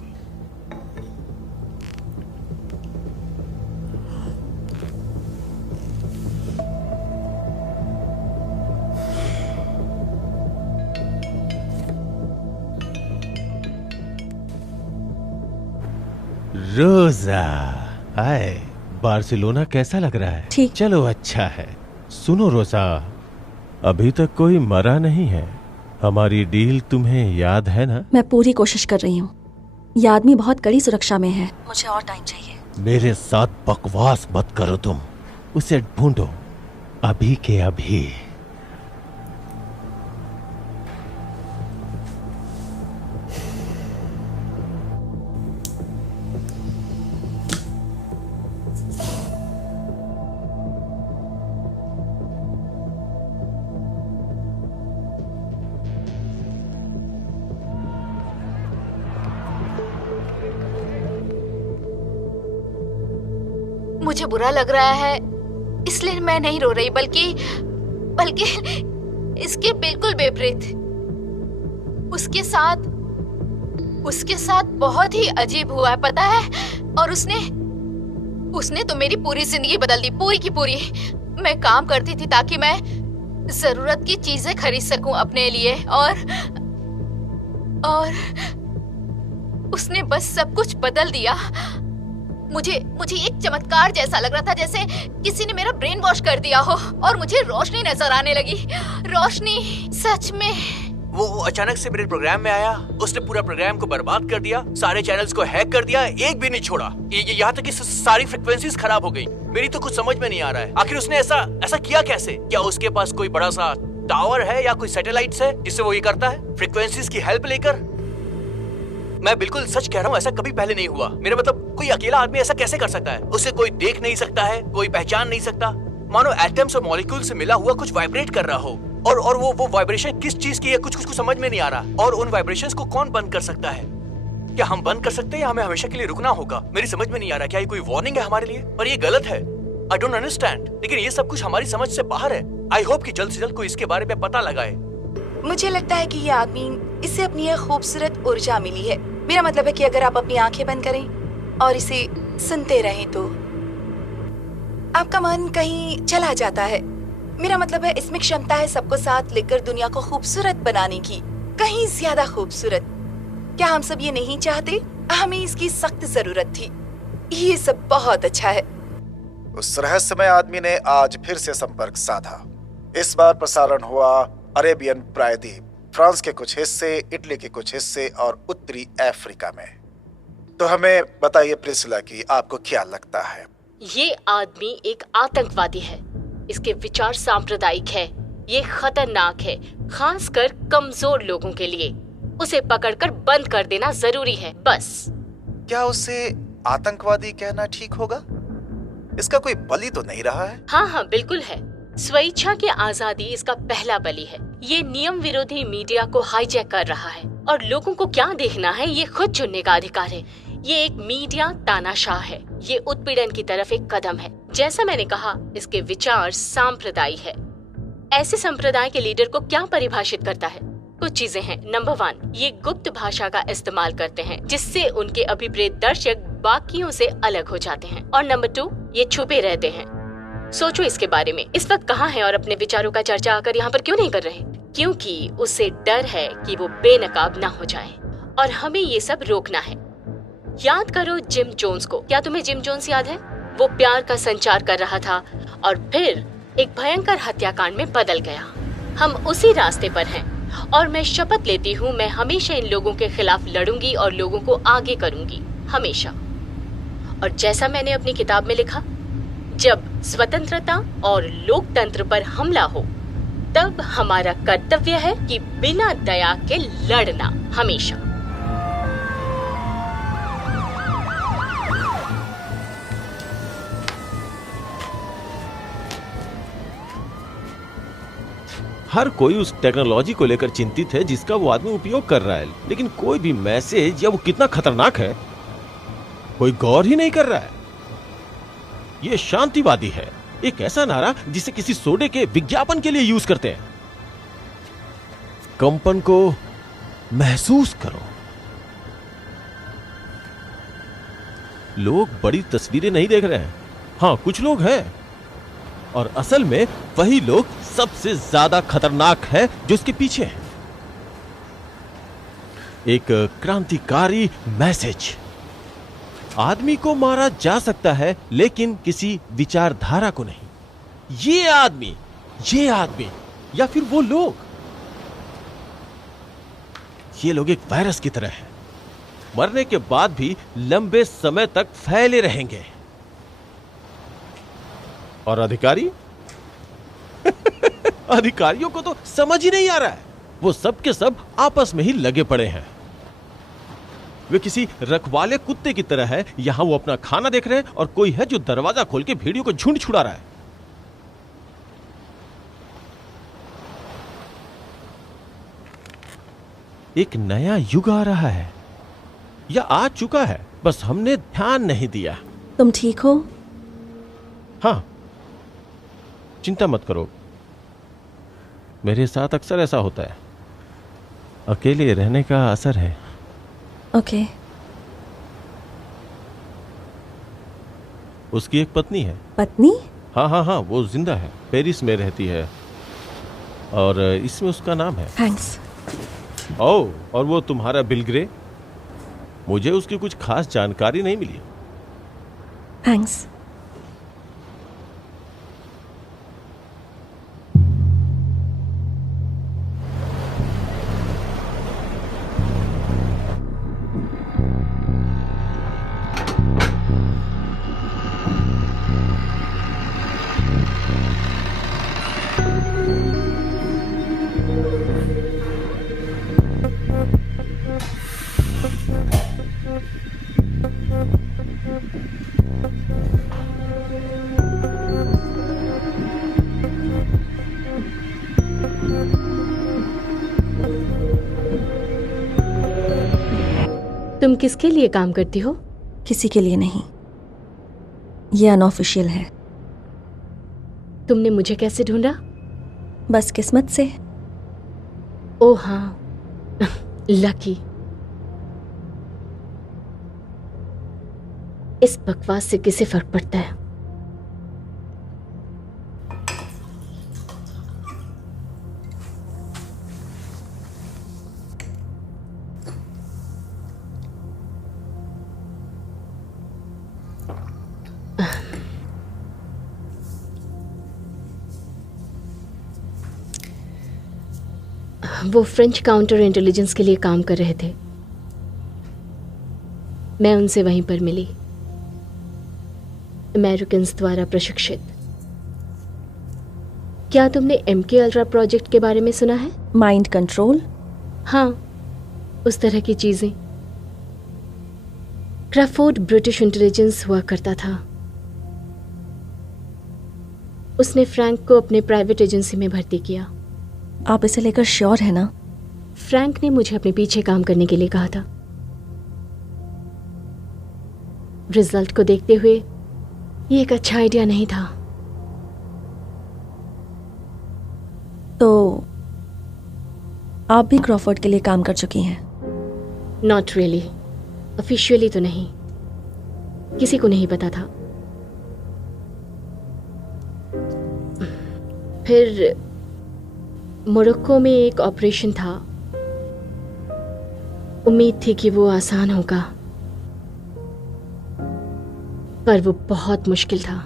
रोजा, हाय, बार्सिलोना कैसा लग रहा है? ठीक। चलो अच्छा है। सुनो रोजा, अभी तक कोई मरा नहीं है। हमारी डील तुम्हें याद है ना? मैं पूरी कोशिश कर रही हूँ। ये आदमी बहुत कड़ी सुरक्षा में है, मुझे और टाइम चाहिए। मेरे साथ बकवास मत करो तुम, उसे ढूंढो अभी के अभी। मुझे बुरा लग रहा है, इसलिए मैं नहीं रो रही, बल्कि इसके बिल्कुल विपरीत। उसके साथ बहुत ही अजीब हुआ है, पता है? और उसने तो मेरी पूरी जिंदगी बदल दी, पूरी की पूरी। मैं काम करती थी ताकि मैं जरूरत की चीजें खरीद सकूं अपने लिए, और उसने बस सब कुछ बदल दिया। मुझे एक चमत्कार जैसा लग रहा था, जैसे किसी ने मेरा ब्रेन वॉश कर दिया हो और मुझे रोशनी नजर आने लगी। रोशनी, सच में। वो अचानक से मेरे प्रोग्राम में आया, उसने पूरा प्रोग्राम को बर्बाद कर दिया, सारे चैनल्स को हैक कर दिया, एक भी नहीं छोड़ा। यहाँ तक कि सारी फ्रीक्वेंसीज खराब हो गई। मेरी तो कुछ समझ में नहीं आ रहा है, आखिर उसने ऐसा किया कैसे? क्या उसके पास कोई बड़ा सा टावर है या कोई सैटेलाइट्स है जिससे वो ये करता है, फ्रीक्वेंसीज की हेल्प लेकर? मैं बिल्कुल सच कह रहा हूँ, ऐसा कभी पहले नहीं हुआ। मेरा मतलब, कोई अकेला आदमी ऐसा कैसे कर सकता है? उसे कोई देख नहीं सकता है, कोई पहचान नहीं सकता। मानो एटम्स और मॉलिक्यूल से मिला हुआ कुछ वाइब्रेट कर रहा हो, और वो वाइब्रेशन किस चीज की है कुछ समझ में नहीं आ रहा। और उन वाइब्रेशंस को कौन बंद कर सकता है? क्या हम बंद कर सकते हैं या हमें हमेशा के लिए रुकना होगा? मेरी समझ में नहीं आ रहा। क्या ये कोई वार्निंग है हमारे लिए? और ये गलत है, आई डोंट अंडरस्टैंड। लेकिन ये सब कुछ हमारी समझ से बाहर है। आई होप कि जल्द से जल्द कोई इसके बारे में पता लगाए। मुझे लगता है कि ये आदमी, इसे अपनी एक खूबसूरत ऊर्जा मिली है। मेरा मतलब है कि अगर आप अपनी आंखें बंद करें और इसे सुनते रहें तो आपका मन कहीं चला जाता है। मेरा मतलब है इसमें क्षमता है सबको साथ लेकर दुनिया को खूबसूरत बनाने की, कहीं ज्यादा खूबसूरत। क्या हम सब ये नहीं चाहते? हमें इसकी सख्त जरूरत थी। ये सब बहुत अच्छा है। उस रहस्यमय आदमी ने आज फिर से संपर्क साधा। इस बार प्रसारण हुआ अरेबियन प्रायद्वीप, फ्रांस के कुछ हिस्से, इटली के कुछ हिस्से और उत्तरी अफ्रीका में। तो हमें बताइए प्रिस्सिला कि आपको क्या लगता है? ये आदमी एक आतंकवादी है। इसके विचार सांप्रदायिक है। ये खतरनाक है, खासकर कमजोर लोगों के लिए। उसे पकड़कर बंद कर देना जरूरी है, बस। क्या उसे आतंकवादी कहना ठीक होगा? इसका कोई बलि तो नहीं रहा है? हाँ, बिल्कुल है। स्वेच्छा की आजादी इसका पहला बलि है। ये नियम विरोधी मीडिया को हाईजैक कर रहा है और लोगों को क्या देखना है ये खुद चुनने का अधिकार है। ये एक मीडिया तानाशाह है। ये उत्पीड़न की तरफ एक कदम है। जैसा मैंने कहा, इसके विचार सांप्रदायिक है। ऐसे संप्रदाय के लीडर को क्या परिभाषित करता है? कुछ चीजें हैं। नंबर 1, ये गुप्त भाषा का इस्तेमाल करते हैं जिससे उनके अभिप्रेत दर्शक बाकियों से अलग हो जाते हैं। और नंबर 2, ये छुपे रहते हैं। सोचो इसके बारे में। इस वक्त कहाँ है और अपने विचारों का चर्चा आकर यहाँ पर क्यों नहीं कर रहे? क्योंकि उसे डर है कि वो बेनकाब ना हो जाए और हमें ये सब रोकना है। याद करो जिम जोन्स को। क्या तुम्हें जिम जोन्स याद है? वो प्यार का संचार कर रहा था और फिर एक भयंकर हत्याकांड में बदल गया। हम उसी रास्ते पर हैं और मैं शपथ लेती हूँ मैं हमेशा इन लोगों के खिलाफ लड़ूंगी और लोगों को आगे करूंगी, हमेशा। और जैसा मैंने अपनी किताब में लिखा, जब स्वतंत्रता और लोकतंत्र पर हमला हो तब हमारा कर्तव्य है कि बिना दया के लड़ना, हमेशा। हर कोई उस टेक्नोलॉजी को लेकर चिंतित है जिसका वो आदमी उपयोग कर रहा है, लेकिन कोई भी मैसेज या वो कितना खतरनाक है कोई गौर ही नहीं कर रहा है। ये शांतिवादी है, एक ऐसा नारा जिसे किसी सोडे के विज्ञापन के लिए यूज करते हैं। कंपन को महसूस करो। लोग बड़ी तस्वीरें नहीं देख रहे हैं। हाँ, कुछ लोग हैं, और असल में वही लोग सबसे ज्यादा खतरनाक है जो इसके पीछे है। एक क्रांतिकारी मैसेज। आदमी को मारा जा सकता है लेकिन किसी विचारधारा को नहीं। ये आदमी या फिर वो लोग, ये लोग एक वायरस की तरह हैं। मरने के बाद भी लंबे समय तक फैले रहेंगे। और अधिकारी अधिकारियों को तो समझ ही नहीं आ रहा है। वो सब के सब आपस में ही लगे पड़े हैं। वे किसी रखवाले कुत्ते की तरह है। यहां वो अपना खाना देख रहे हैं और कोई है जो दरवाजा खोल के भेड़ियों को झुंड छुड़ा रहा है। एक नया युग आ रहा है या आ चुका है, बस हमने ध्यान नहीं दिया। तुम ठीक हो? हाँ, चिंता मत करो। मेरे साथ अक्सर ऐसा होता है। अकेले रहने का असर है। ओके। उसकी एक पत्नी है। पत्नी? हाँ, वो जिंदा है, पेरिस में रहती है और इसमें उसका नाम है। थैंक्स। ओह, और वो तुम्हारा बिल ग्रे? मुझे उसकी कुछ खास जानकारी नहीं मिली। थैंक्स। तुम किसके लिए काम करती हो? किसी के लिए नहीं, ये अनऑफिशियल है। तुमने मुझे कैसे ढूंढा? बस किस्मत से। ओ हाँ, लकी। इस बकवास से किसे फर्क पड़ता है? वो फ्रेंच काउंटर इंटेलिजेंस के लिए काम कर रहे थे। मैं उनसे वहीं पर मिली, अमेरिकन्स द्वारा प्रशिक्षित। क्या तुमने MK अल्ट्रा प्रोजेक्ट के बारे में सुना है? Mind control? हाँ, उस तरह की चीजें। क्रैफोर्ड ब्रिटिश इंटेलिजेंस हुआ करता था। उसने फ्रैंक को अपने प्राइवेट एजेंसी में भर्ती किया। आप इसे लेकर श्योर है ना? फ्रैंक ने मुझे अपने पीछे काम करने के लिए कहा था। रिजल्ट को देखते हुए ये एक अच्छा आइडिया नहीं था। तो आप भी क्रॉफोर्ड के लिए काम कर चुकी हैं? नॉट रियली, ऑफिशियली तो नहीं, किसी को नहीं पता था। फिर मोरक्को में एक ऑपरेशन था। उम्मीद थी कि वो आसान होगा, पर वो बहुत मुश्किल था।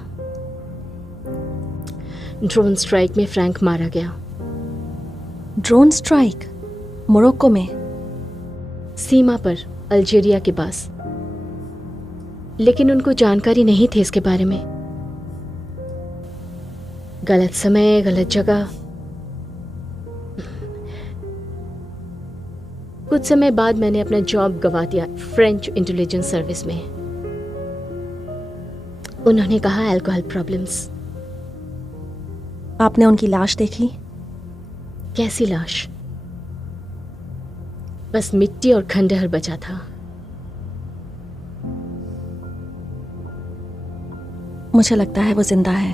ड्रोन स्ट्राइक में फ्रैंक मारा गया। Drone strike? मोरक्को में? सीमा पर, अल्जीरिया के पास। लेकिन उनको जानकारी नहीं थी इसके बारे में। गलत समय, गलत जगह। कुछ समय बाद मैंने अपना जॉब गंवा दिया फ्रेंच इंटेलिजेंस सर्विस में। उन्होंने कहा अल्कोहल प्रॉब्लम्स। आपने उनकी लाश देखी? कैसी लाश? बस मिट्टी और खंडहर बचा था। मुझे लगता है वो जिंदा है।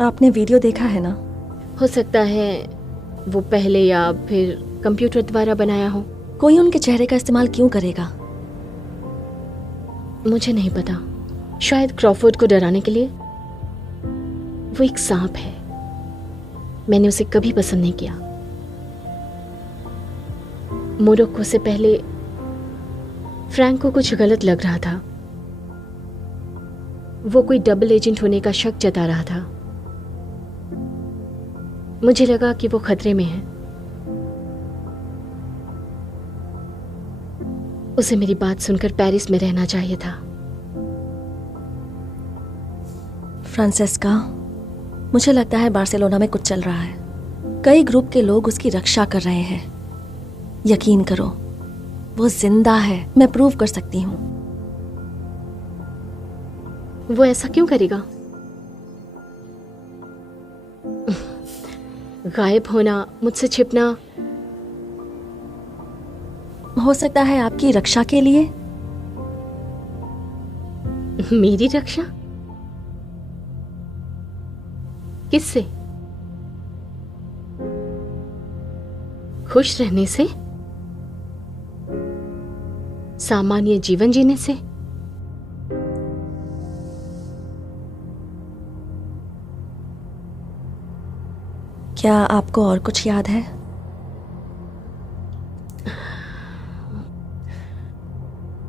आपने वीडियो देखा है ना? हो सकता है वो पहले या फिर कंप्यूटर द्वारा बनाया हो। कोई उनके चेहरे का इस्तेमाल क्यों करेगा? मुझे नहीं पता। शायद क्रॉफोर्ड को डराने के लिए। वो एक सांप है। मैंने उसे कभी पसंद नहीं किया। मोरक्को से पहले फ्रैंक को कुछ गलत लग रहा था। वो कोई डबल एजेंट होने का शक जता रहा था। मुझे लगा कि वो खतरे में है। उसे मेरी बात सुनकर पेरिस में रहना चाहिए था। फ्रांसेस्का, मुझे लगता है बार्सिलोना में कुछ चल रहा है। कई ग्रुप के लोग उसकी रक्षा कर रहे हैं। यकीन करो, वो जिंदा है। मैं प्रूव कर सकती हूँ। वो ऐसा क्यों करेगा? गायब होना, मुझसे छिपना। हो सकता है आपकी रक्षा के लिए। मेरी रक्षा? किससे? खुश रहने से? सामान्य जीवन जीने से? क्या आपको और कुछ याद है?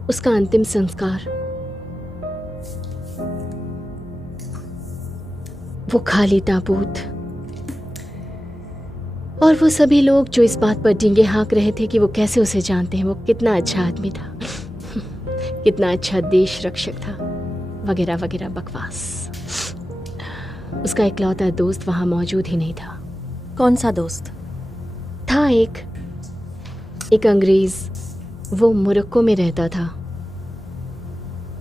उसका अंतिम संस्कार। वो खाली ताबूत और वो सभी लोग जो इस बात पर डींगे हाँक रहे थे कि वो कैसे उसे जानते हैं, वो कितना अच्छा आदमी था, कितना अच्छा देश रक्षक था, वगैरह वगैरह बकवास। उसका इकलौता दोस्त वहां मौजूद ही नहीं था। कौन सा दोस्त? था एक अंग्रेज। वो मोरक्को में रहता था।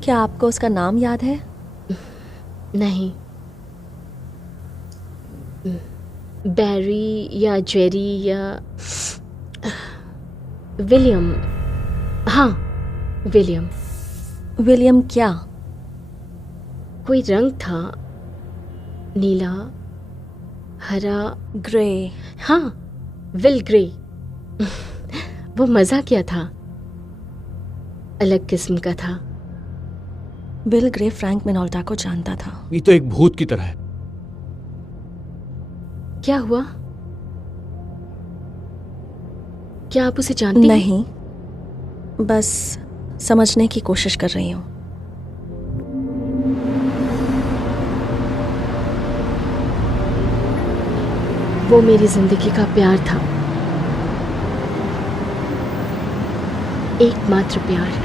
क्या आपको उसका नाम याद है? नहीं। बैरी या जेरी या विलियम। हाँ, विलियम। विलियम क्या? कोई रंग था, नीला, हरा, ग्रे। हाँ, विल ग्रे। वो मजा क्या था, अलग किस्म का था। विल ग्रे फ्रैंक मिनोल्टा को जानता था। ये तो एक भूत की तरह है। क्या हुआ? क्या आप उसे जानती हैं? नहीं, बस समझने की कोशिश कर रही हूँ। वो मेरी जिंदगी का प्यार था, एकमात्र प्यार।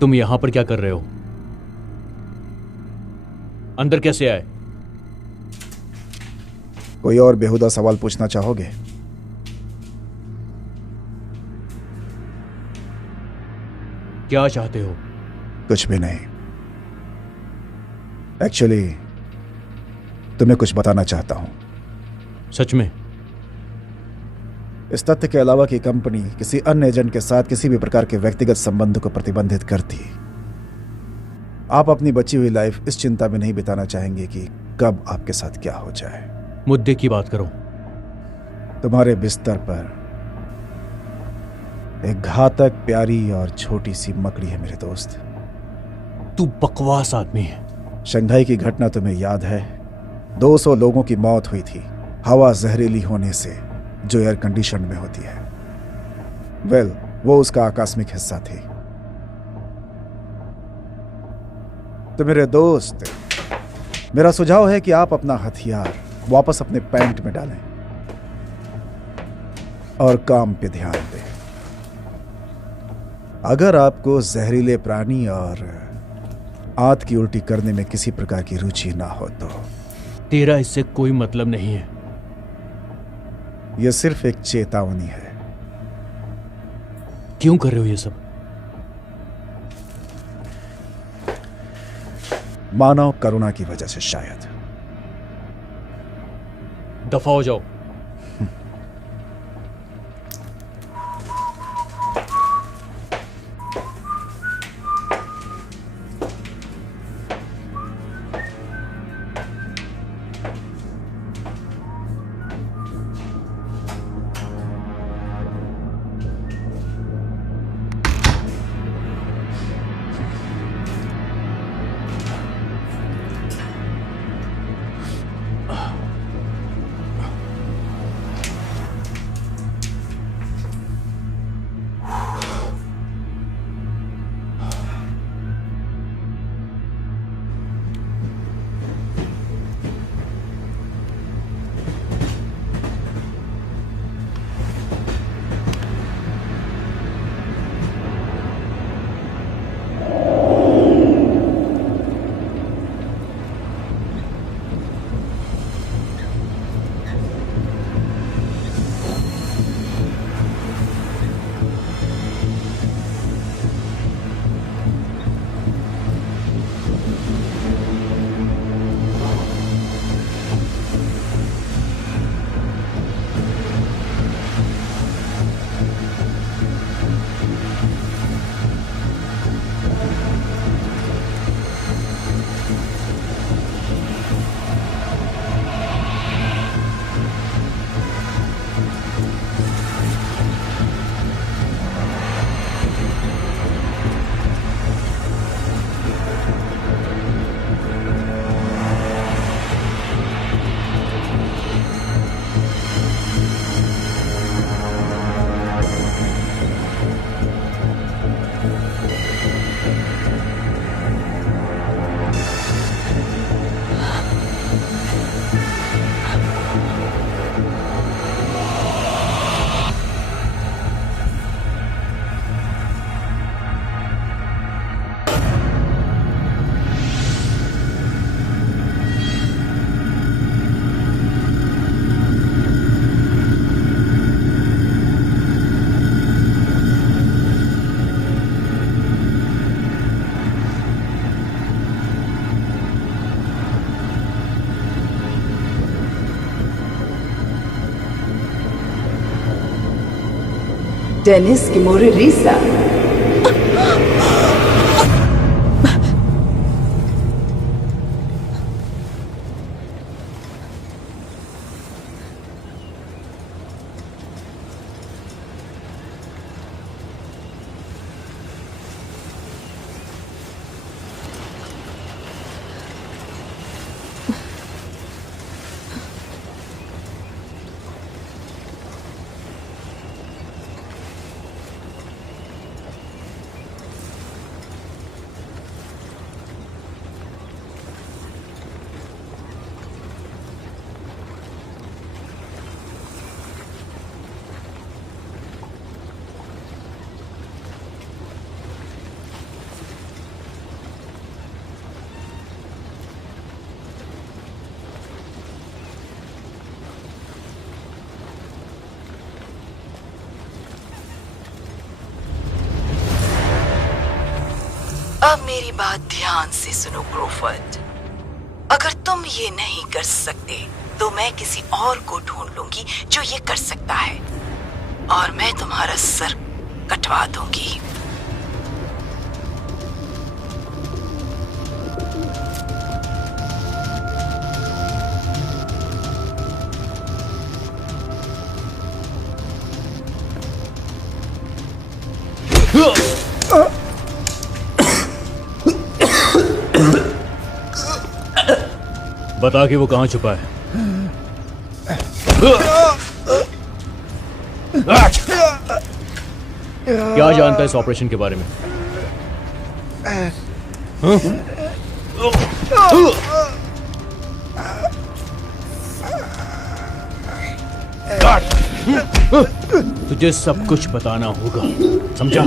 तुम यहां पर क्या कर रहे हो? अंदर कैसे आए? कोई और बेहुदा सवाल पूछना चाहोगे? क्या चाहते हो? कुछ भी नहीं। एक्चुअली तुम्हें कुछ बताना चाहता हूं। सच में? इस तथ्य के अलावा कि कंपनी किसी अन्य एजेंट के साथ किसी भी प्रकार के व्यक्तिगत संबंध को प्रतिबंधित करती, आप अपनी बची हुई लाइफ इस चिंता में नहीं बिताना चाहेंगे कि कब आपके साथ क्या हो जाए। मुद्दे की बात करो। तुम्हारे बिस्तर पर एक घातक प्यारी और छोटी सी मकड़ी है मेरे दोस्त। तू बकवास आदमी है। शंघाई की घटना तुम्हें याद है? 200 लोगों की मौत हुई थी हवा जहरीली होने से, जो एयर कंडीशन में होती है। वेल, वो उसका आकस्मिक हिस्सा थी। तो मेरे दोस्त, मेरा सुझाव है कि आप अपना हथियार वापस अपने पैंट में डालें और काम पे ध्यान दें। अगर आपको जहरीले प्राणी और आंत की उल्टी करने में किसी प्रकार की रुचि ना हो तो तेरा इससे कोई मतलब नहीं है। यह सिर्फ एक चेतावनी है। क्यों कर रहे हो ये सब? मानव करुणा की वजह से शायद। दफा हो जाओ। डेनिस की मोरेलिसा। अब मेरी बात ध्यान से सुनो क्रोफर्ड। अगर तुम ये नहीं कर सकते तो मैं किसी और को ढूंढ लूंगी जो ये कर सकता है, और मैं तुम्हारा सर कटवा दूंगी। बता कि वो कहाँ छुपा है। क्या जानता है इस ऑपरेशन के बारे में? तुझे सब कुछ बताना होगा, समझा?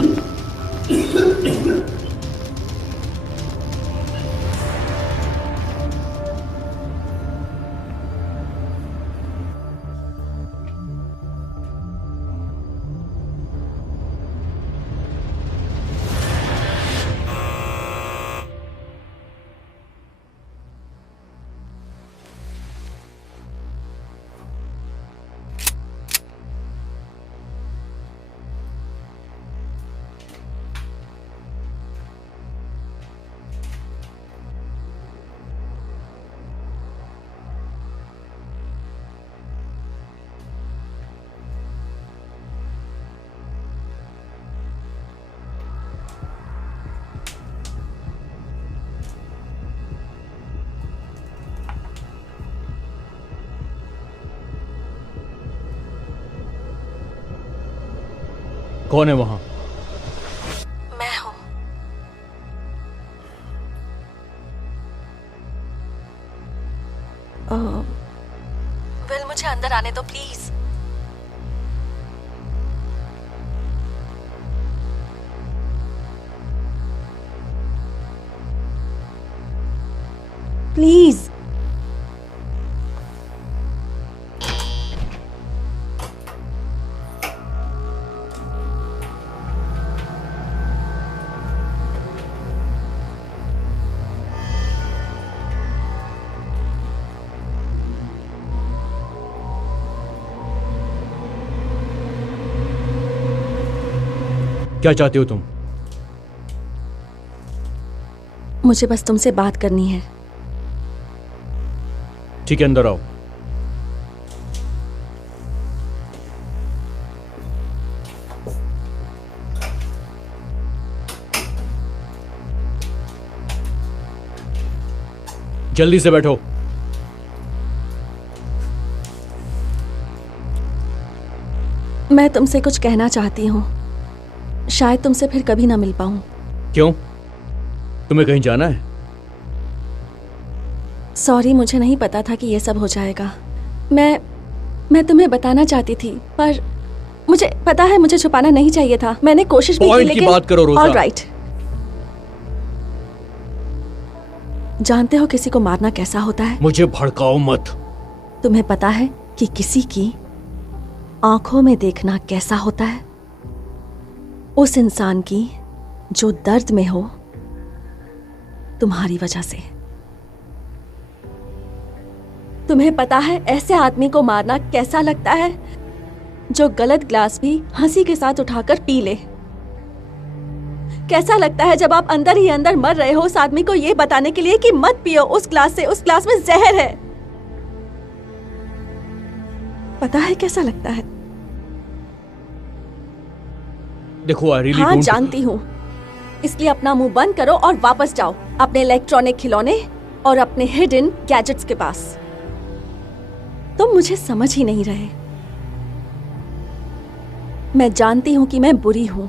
कौन है वहां? मैं हूं। विल, मुझे अंदर आने दो प्लीज। प्लीज। क्या चाहते हो तुम? मुझे बस तुमसे बात करनी है। ठीक है, अंदर आओ। जल्दी से बैठो। मैं तुमसे कुछ कहना चाहती हूँ। शायद तुमसे फिर कभी ना मिल पाऊं। क्यों? तुम्हें कहीं जाना है? सॉरी, मुझे नहीं पता था कि ये सब हो जाएगा। मैं तुम्हें बताना चाहती थी, पर मुझे पता है मुझे छुपाना नहीं चाहिए था। मैंने कोशिश भी की, लेकिन बात करो रोजा। All right. जानते हो किसी को मारना कैसा होता है? मुझे भड़काओ मत। तुम्हें पता है कि किसी की आंखों में देखना कैसा होता है? उस इंसान की जो दर्द में हो तुम्हारी वजह से। तुम्हें पता है ऐसे आदमी को मारना कैसा लगता है जो गलत ग्लास भी हंसी के साथ उठाकर पी ले। कैसा लगता है जब आप अंदर ही अंदर मर रहे हो उस आदमी को ये बताने के लिए कि मत पियो उस ग्लास से, उस ग्लास में जहर है। पता है कैसा लगता है? देखो हाँ जानती हूँ, इसलिए अपना मुंह बंद करो और वापस जाओ अपने इलेक्ट्रॉनिक खिलौने और अपने हिडन गैजेट्स के पास। तुम मुझे समझ ही नहीं रहे। मैं जानती हूं कि मैं बुरी हूं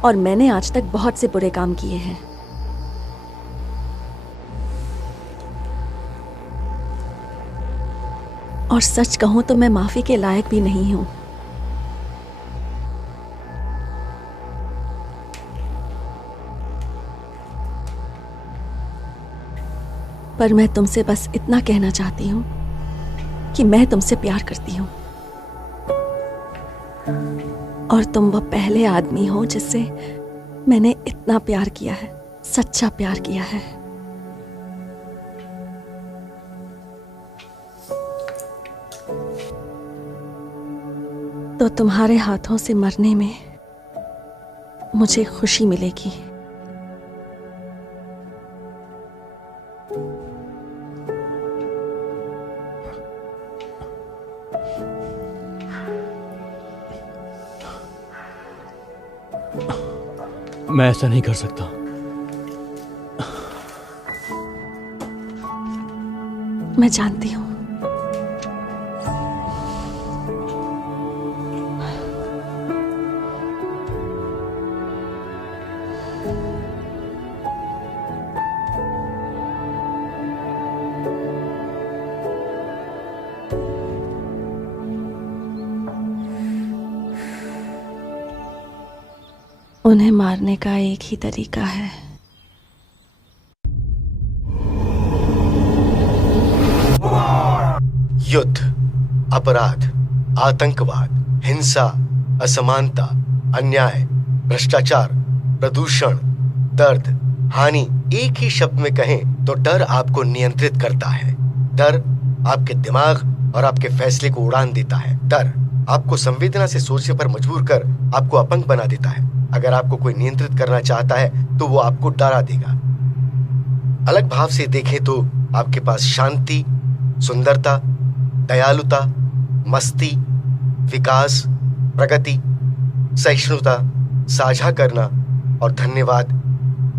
और मैंने आज तक बहुत से बुरे काम किए हैं। और सच कहूं तो मैं माफी के लायक भी नहीं हूं। पर मैं तुमसे बस इतना कहना चाहती हूं कि मैं तुमसे प्यार करती हूं और तुम वो पहले आदमी हो जिससे मैंने इतना प्यार किया है, सच्चा प्यार किया है। तो तुम्हारे हाथों से मरने में मुझे खुशी मिलेगी। मैं ऐसा नहीं कर सकता। मैं जानती हूं। उन्हें मारने का एक ही तरीका है। युद्ध, अपराध, आतंकवाद, हिंसा, असमानता, अन्याय, भ्रष्टाचार, प्रदूषण, दर्द, हानि। एक ही शब्द में कहें तो डर आपको नियंत्रित करता है। डर आपके दिमाग और आपके फैसले को उड़ान देता है। डर आपको संवेदना से सोचने पर मजबूर कर आपको अपंग बना देता है। अगर आपको कोई नियंत्रित करना चाहता है तो वो आपको डरा देगा। अलग भाव से देखें तो आपके पास शांति, सुंदरता, दयालुता, मस्ती, विकास, प्रगति, सहिष्णुता, साझा करना और धन्यवाद,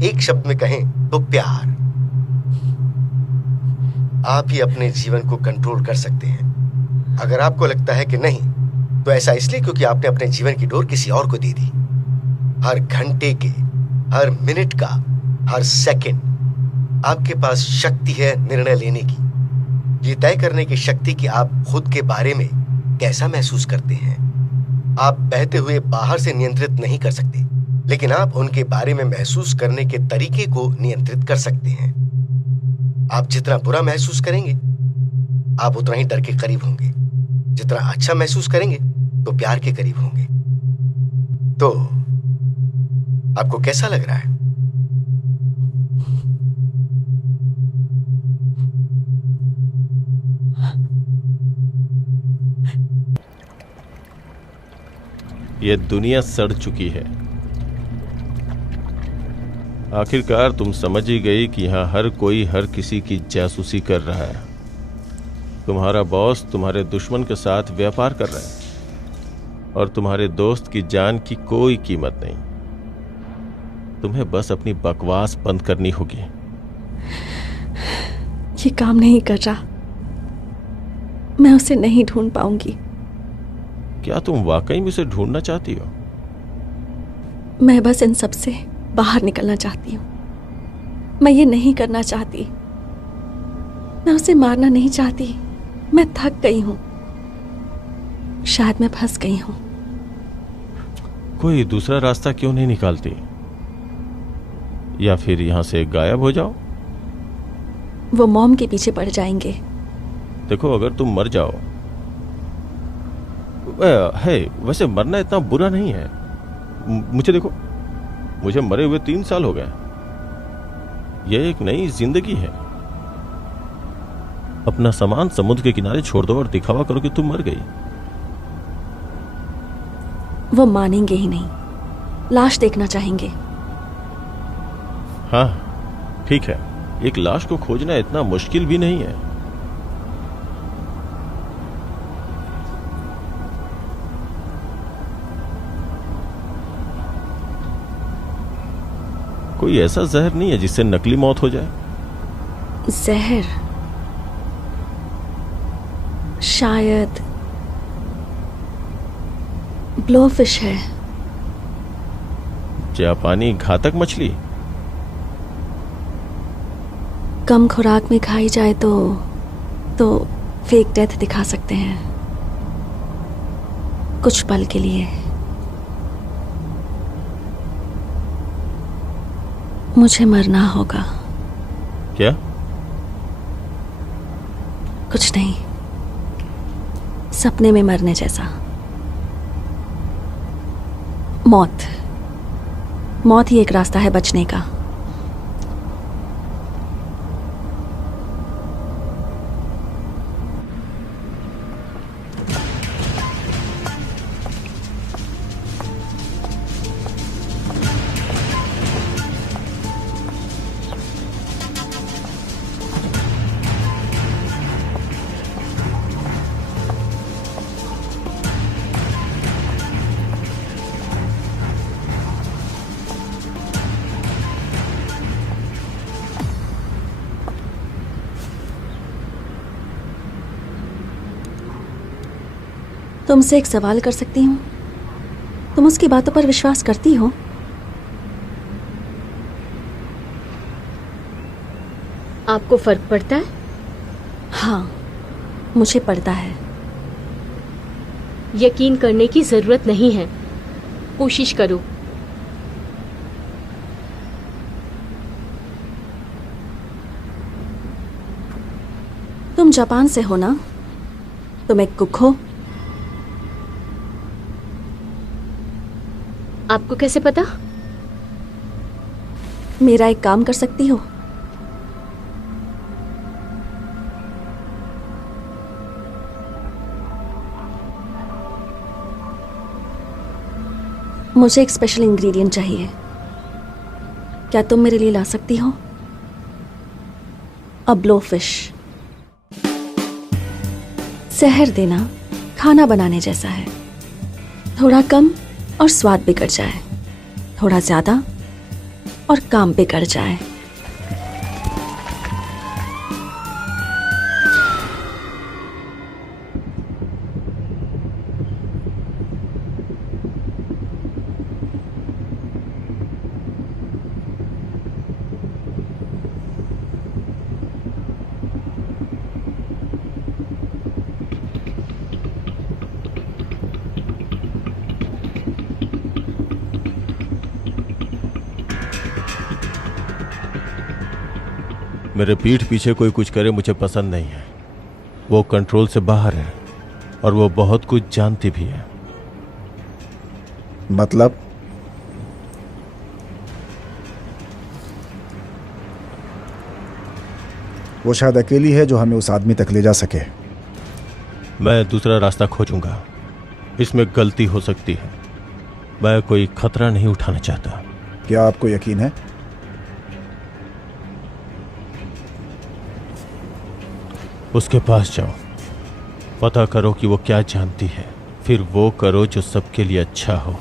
एक शब्द में कहें तो प्यार। आप ही अपने जीवन को कंट्रोल कर सकते हैं। अगर आपको लगता है कि नहीं, तो ऐसा इसलिए क्योंकि आपने अपने जीवन की डोर किसी और को दे दी। हर घंटे के, हर मिनट का, हर सेकंड आपके पास शक्ति है निर्णय लेने की। ये तय करने की शक्ति कि आप खुद के बारे में कैसा महसूस करते हैं। आप बहते हुए बाहर से नियंत्रित नहीं कर सकते, लेकिन आप उनके बारे में महसूस करने के तरीके को नियंत्रित कर सकते हैं। आप जितना बुरा महसूस करेंगे, आप उतना ही डर के करीब होंगे। जितना अच्छा महसूस करेंगे तो प्यार के करीब होंगे। तो आपको कैसा लग रहा है? यह दुनिया सड़ चुकी है। आखिरकार तुम समझ ही गई कि यहां हर कोई हर किसी की जासूसी कर रहा है। तुम्हारा बॉस तुम्हारे दुश्मन के साथ व्यापार कर रहा है और तुम्हारे दोस्त की जान की कोई कीमत नहीं। तुम्हें बस अपनी बकवास बंद करनी होगी। ये काम नहीं कर रहा। मैं उसे नहीं ढूंढ पाऊंगी। क्या तुम वाकई में उसे ढूंढना चाहती हो? मैं बस इन सब से बाहर निकलना चाहती हूँ। मैं ये नहीं करना चाहती। मैं उसे मारना नहीं चाहती। मैं थक गई हूँ। शायद मैं फंस गई हूँ। कोई दूसरा रास्ता क्यों नहीं निकालती? या फिर यहां से गायब हो जाओ। वो मॉम के पीछे पड़ जाएंगे। देखो, अगर तुम मर जाओ, है वैसे मरना इतना बुरा नहीं है। मुझे देखो, मुझे मरे हुए 3 साल हो गए। यह एक नई जिंदगी है। अपना सामान समुद्र के किनारे छोड़ दो और दिखावा करो कि तुम मर गई। वो मानेंगे ही नहीं, लाश देखना चाहेंगे। हाँ ठीक है, एक लाश को खोजना इतना मुश्किल भी नहीं है। कोई ऐसा जहर नहीं है जिससे नकली मौत हो जाए? जहर? शायद ब्लोफिश है। जापानी घातक मछली? कम खुराक में खाई जाए तो फेक डेथ दिखा सकते हैं कुछ पल के लिए। मुझे मरना होगा। क्या? कुछ नहीं, सपने में मरने जैसा। मौत ही एक रास्ता है बचने का। तुमसे एक सवाल कर सकती हूँ? तुम उसकी बातों पर विश्वास करती हो? आपको फर्क पड़ता है? हाँ, मुझे पड़ता है। यकीन करने की जरूरत नहीं है, कोशिश करो। तुम जापान से हो ना? तुम एक कुक हो? आपको कैसे पता? मेरा एक काम कर सकती हो? मुझे एक स्पेशल इंग्रेडिएंट चाहिए, क्या तुम मेरे लिए ला सकती हो? अ ब्लोफिश। जहर देना खाना बनाने जैसा है, थोड़ा कम और स्वाद बिगड़ जाए, थोड़ा ज्यादा और काम बिगड़ जाए। मेरे पीठ पीछे कोई कुछ करे मुझे पसंद नहीं है। वो कंट्रोल से बाहर है और वो बहुत कुछ जानती भी है। मतलब? वो शायद अकेली है जो हमें उस आदमी तक ले जा सके। मैं दूसरा रास्ता खोजूंगा। इसमें गलती हो सकती है। मैं कोई खतरा नहीं उठाना चाहता। क्या आपको यकीन है? उसके पास जाओ, पता करो कि वो क्या जानती है, फिर वो करो जो सबके लिए अच्छा हो।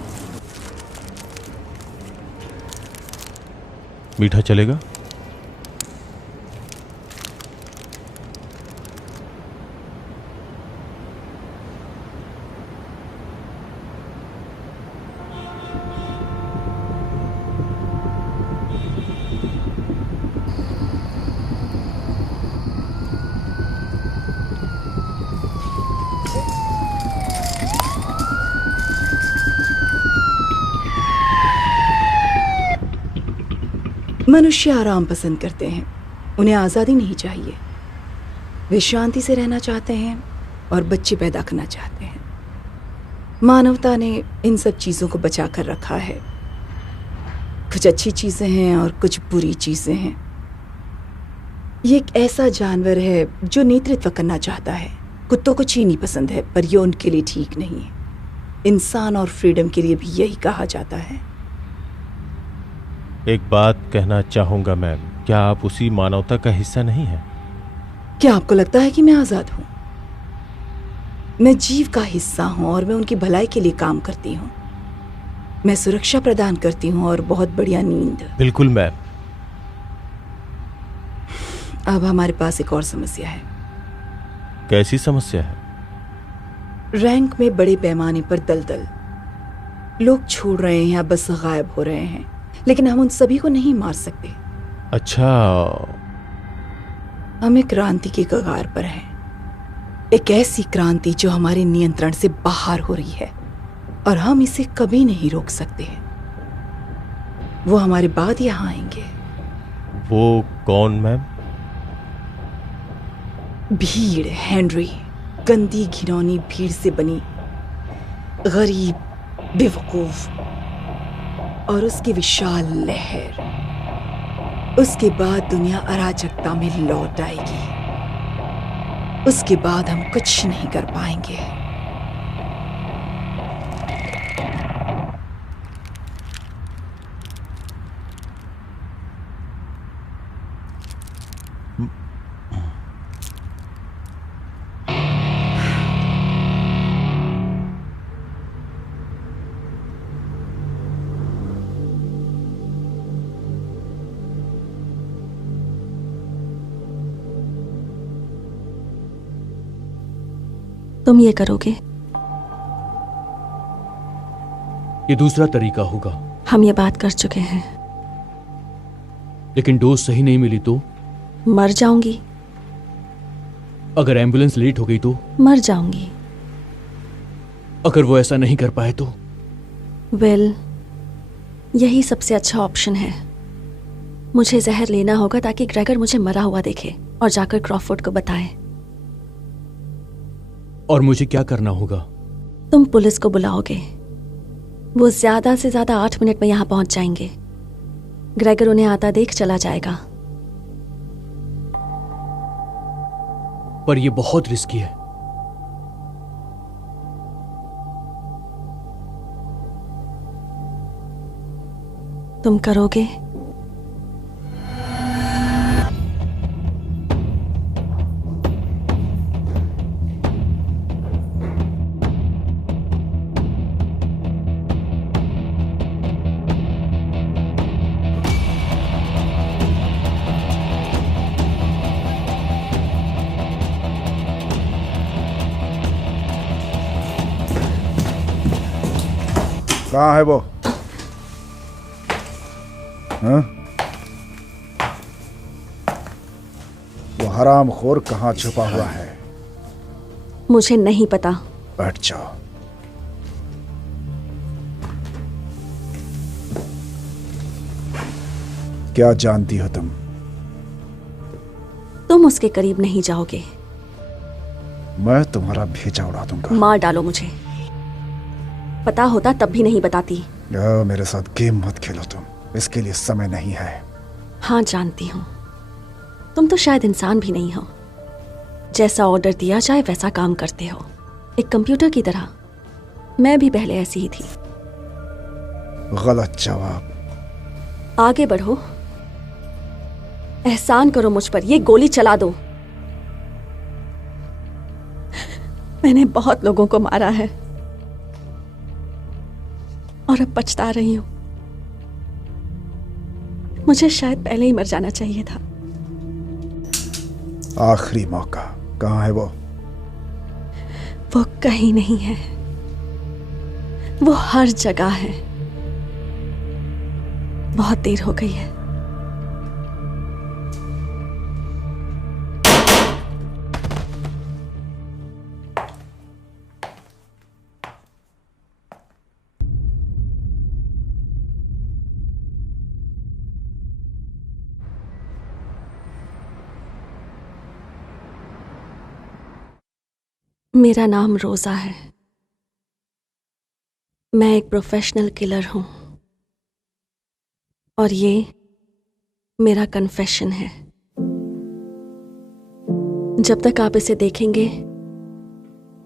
मीठा चलेगा? मनुष्य आराम पसंद करते हैं, उन्हें आज़ादी नहीं चाहिए। वे शांति से रहना चाहते हैं और बच्चे पैदा करना चाहते हैं। मानवता ने इन सब चीज़ों को बचा कर रखा है। कुछ अच्छी चीज़ें हैं और कुछ बुरी चीज़ें हैं। ये एक ऐसा जानवर है जो नेतृत्व करना चाहता है। कुत्तों को चीनी पसंद है, पर यह उनके लिए ठीक नहीं है। इंसान और फ्रीडम के लिए भी यही कहा जाता है। एक बात कहना चाहूंगा मैम, क्या आप उसी मानवता का हिस्सा नहीं हैं? क्या आपको लगता है कि मैं आजाद हूं? मैं जीव का हिस्सा हूं और मैं उनकी भलाई के लिए काम करती हूं। मैं सुरक्षा प्रदान करती हूं और बहुत बढ़िया नींद। बिल्कुल मैम। अब हमारे पास एक और समस्या है। कैसी समस्या है? रैंक में बड़े पैमाने पर दलदल। लोग छोड़ रहे हैं या बस गायब हो रहे हैं, लेकिन हम उन सभी को नहीं मार सकते। अच्छा, हम एक क्रांति के कगार पर हैं। एक ऐसी क्रांति जो हमारे नियंत्रण से बाहर हो रही है और हम इसे कभी नहीं रोक सकते। वो हमारे बाद यहां आएंगे। वो कौन मैम? भीड़, हेनरी। गंदी घिनौनी भीड़ से बनी, गरीब, बेवकूफ और उसकी विशाल लहर। उसके बाद दुनिया अराजकता में लौट आएगी। उसके बाद हम कुछ नहीं कर पाएंगे। तुम ये करोगे? ये दूसरा तरीका होगा। हम ये बात कर चुके हैं। लेकिन डोज सही नहीं मिली तो? मर जाऊंगी। अगर एम्बुलेंस लेट हो गई तो? मर जाऊंगी। अगर वो ऐसा नहीं कर पाए तो? वेल, यही सबसे अच्छा ऑप्शन है। मुझे जहर लेना होगा ताकि ग्रेगर मुझे मरा हुआ देखे और जाकर क्रॉफोर्ड को बताए। और मुझे क्या करना होगा? तुम पुलिस को बुलाओगे। वो ज्यादा से ज्यादा 8 मिनट में यहां पहुंच जाएंगे। ग्रेगर उन्हें आता देख चला जाएगा। पर यह बहुत रिस्की है। तुम करोगे? कहाँ है वो? हाँ? वो हरामखोर कहाँ छुपा हुआ है? मुझे नहीं पता। बैठ जाओ। क्या जानती हो तुम? तुम उसके करीब नहीं जाओगे। मैं तुम्हारा भेजा उड़ा दूंगा। मार डालो मुझे। पता होता तब भी नहीं बताती। मेरे साथ गेम मत खेलो तुम, इसके लिए समय नहीं है। हाँ जानती हूँ, तुम तो शायद इंसान भी नहीं हो। जैसा ऑर्डर दिया जाए वैसा काम करते हो, एक कंप्यूटर की तरह। मैं भी पहले ऐसी ही थी। गलत जवाब। आगे बढ़ो। एहसान करो मुझ पर, ये गोली चला दो। मैंने बहुत लोगों को मारा है और अब पछता रही हूं। मुझे शायद पहले ही मर जाना चाहिए था। आखिरी मौका। कहाँ है वो? वो कहीं नहीं है, वो हर जगह है। बहुत देर हो गई है। मेरा नाम रोजा है। मैं एक प्रोफेशनल किलर हूं और ये मेरा कन्फेशन है। जब तक आप इसे देखेंगे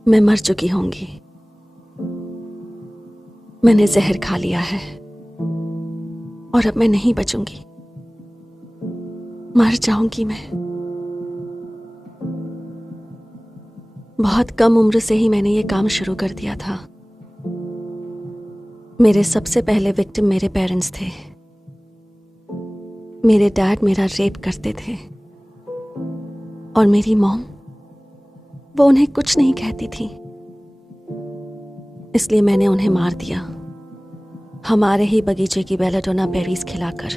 मैं मर चुकी होंगी। मैंने जहर खा लिया है और अब मैं नहीं बचूंगी, मर जाऊंगी मैं। बहुत कम उम्र से ही मैंने ये काम शुरू कर दिया था। मेरे सबसे पहले विक्टिम मेरे पेरेंट्स थे। मेरे डैड मेरा रेप करते थे और मेरी मॉम, वो उन्हें कुछ नहीं कहती थी, इसलिए मैंने उन्हें मार दिया, हमारे ही बगीचे की बेलाडोना बेरीज खिलाकर।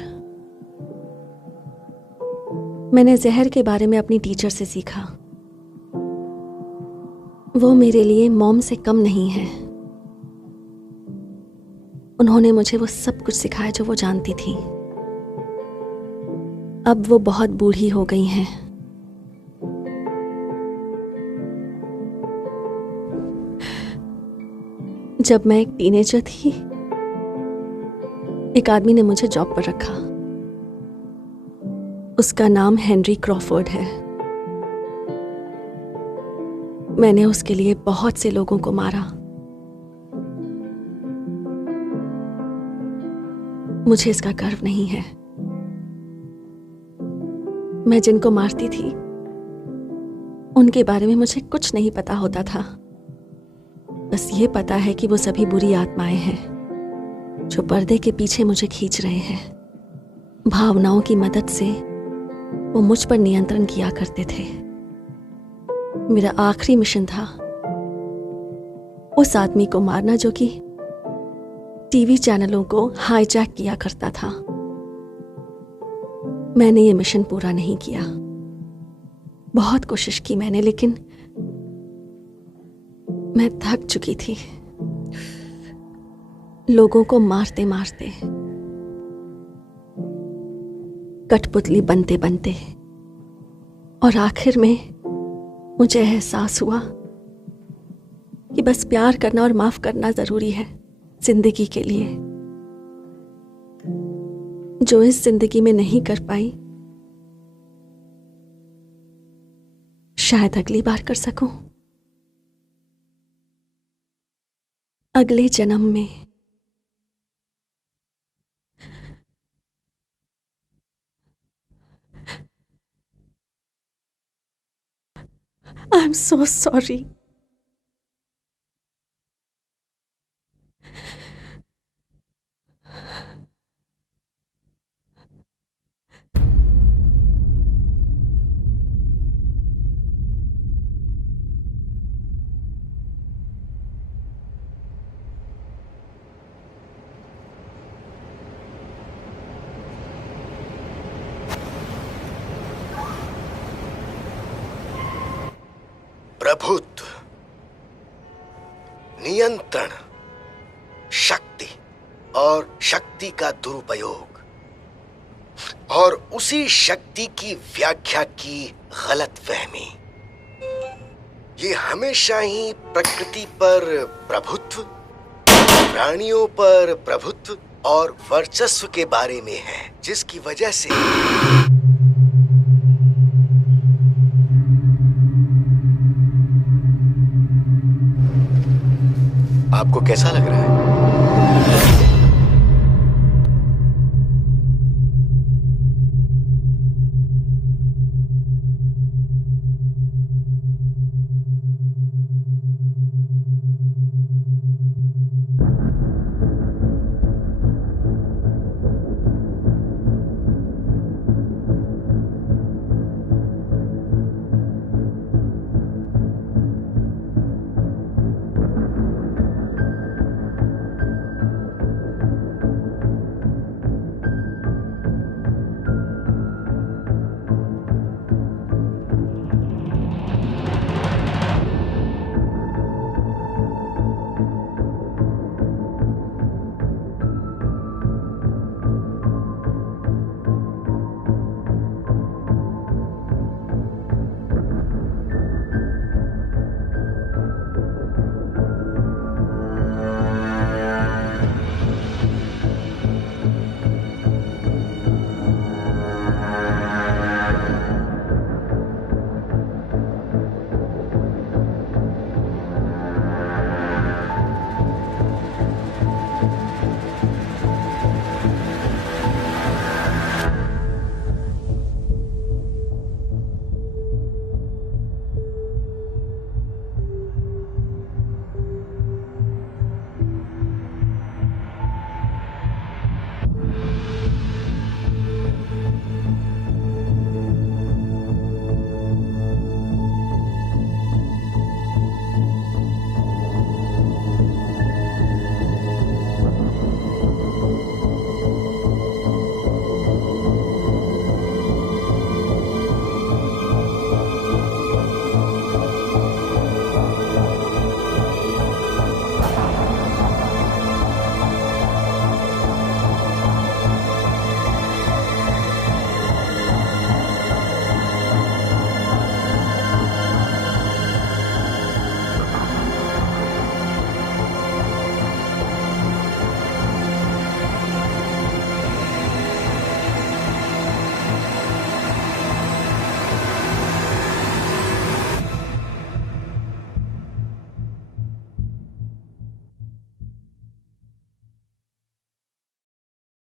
मैंने जहर के बारे में अपनी टीचर से सीखा। वो मेरे लिए मॉम से कम नहीं है। उन्होंने मुझे वो सब कुछ सिखाया जो वो जानती थी। अब वो बहुत बूढ़ी हो गई हैं। जब मैं एक टीनेजर थी, एक आदमी ने मुझे जॉब पर रखा। उसका नाम हेनरी क्रॉफोर्ड है। मैंने उसके लिए बहुत से लोगों को मारा। मुझे इसका गर्व नहीं है। मैं जिनको मारती थी उनके बारे में मुझे कुछ नहीं पता होता था। बस ये पता है कि वो सभी बुरी आत्माएं हैं जो पर्दे के पीछे मुझे खींच रहे हैं। भावनाओं की मदद से वो मुझ पर नियंत्रण किया करते थे। मेरा आखिरी मिशन था उस आदमी को मारना जो कि टीवी चैनलों को हाईजैक किया करता था। मैंने ये मिशन पूरा नहीं किया। बहुत कोशिश की मैंने, लेकिन मैं थक चुकी थी लोगों को मारते मारते, कठपुतली बनते बनते। और आखिर में मुझे एहसास हुआ कि बस प्यार करना और माफ करना जरूरी है जिंदगी के लिए। जो इस जिंदगी में नहीं कर पाई, शायद अगली बार कर सकूं, अगले जन्म में। I'm so sorry. प्रभुत्व, नियंत्रण, शक्ति और शक्ति का दुरुपयोग और उसी शक्ति की व्याख्या की गलतफहमी, ये हमेशा ही प्रकृति पर प्रभुत्व, प्राणियों पर प्रभुत्व और वर्चस्व के बारे में है, जिसकी वजह से आपको कैसा लग रहा है?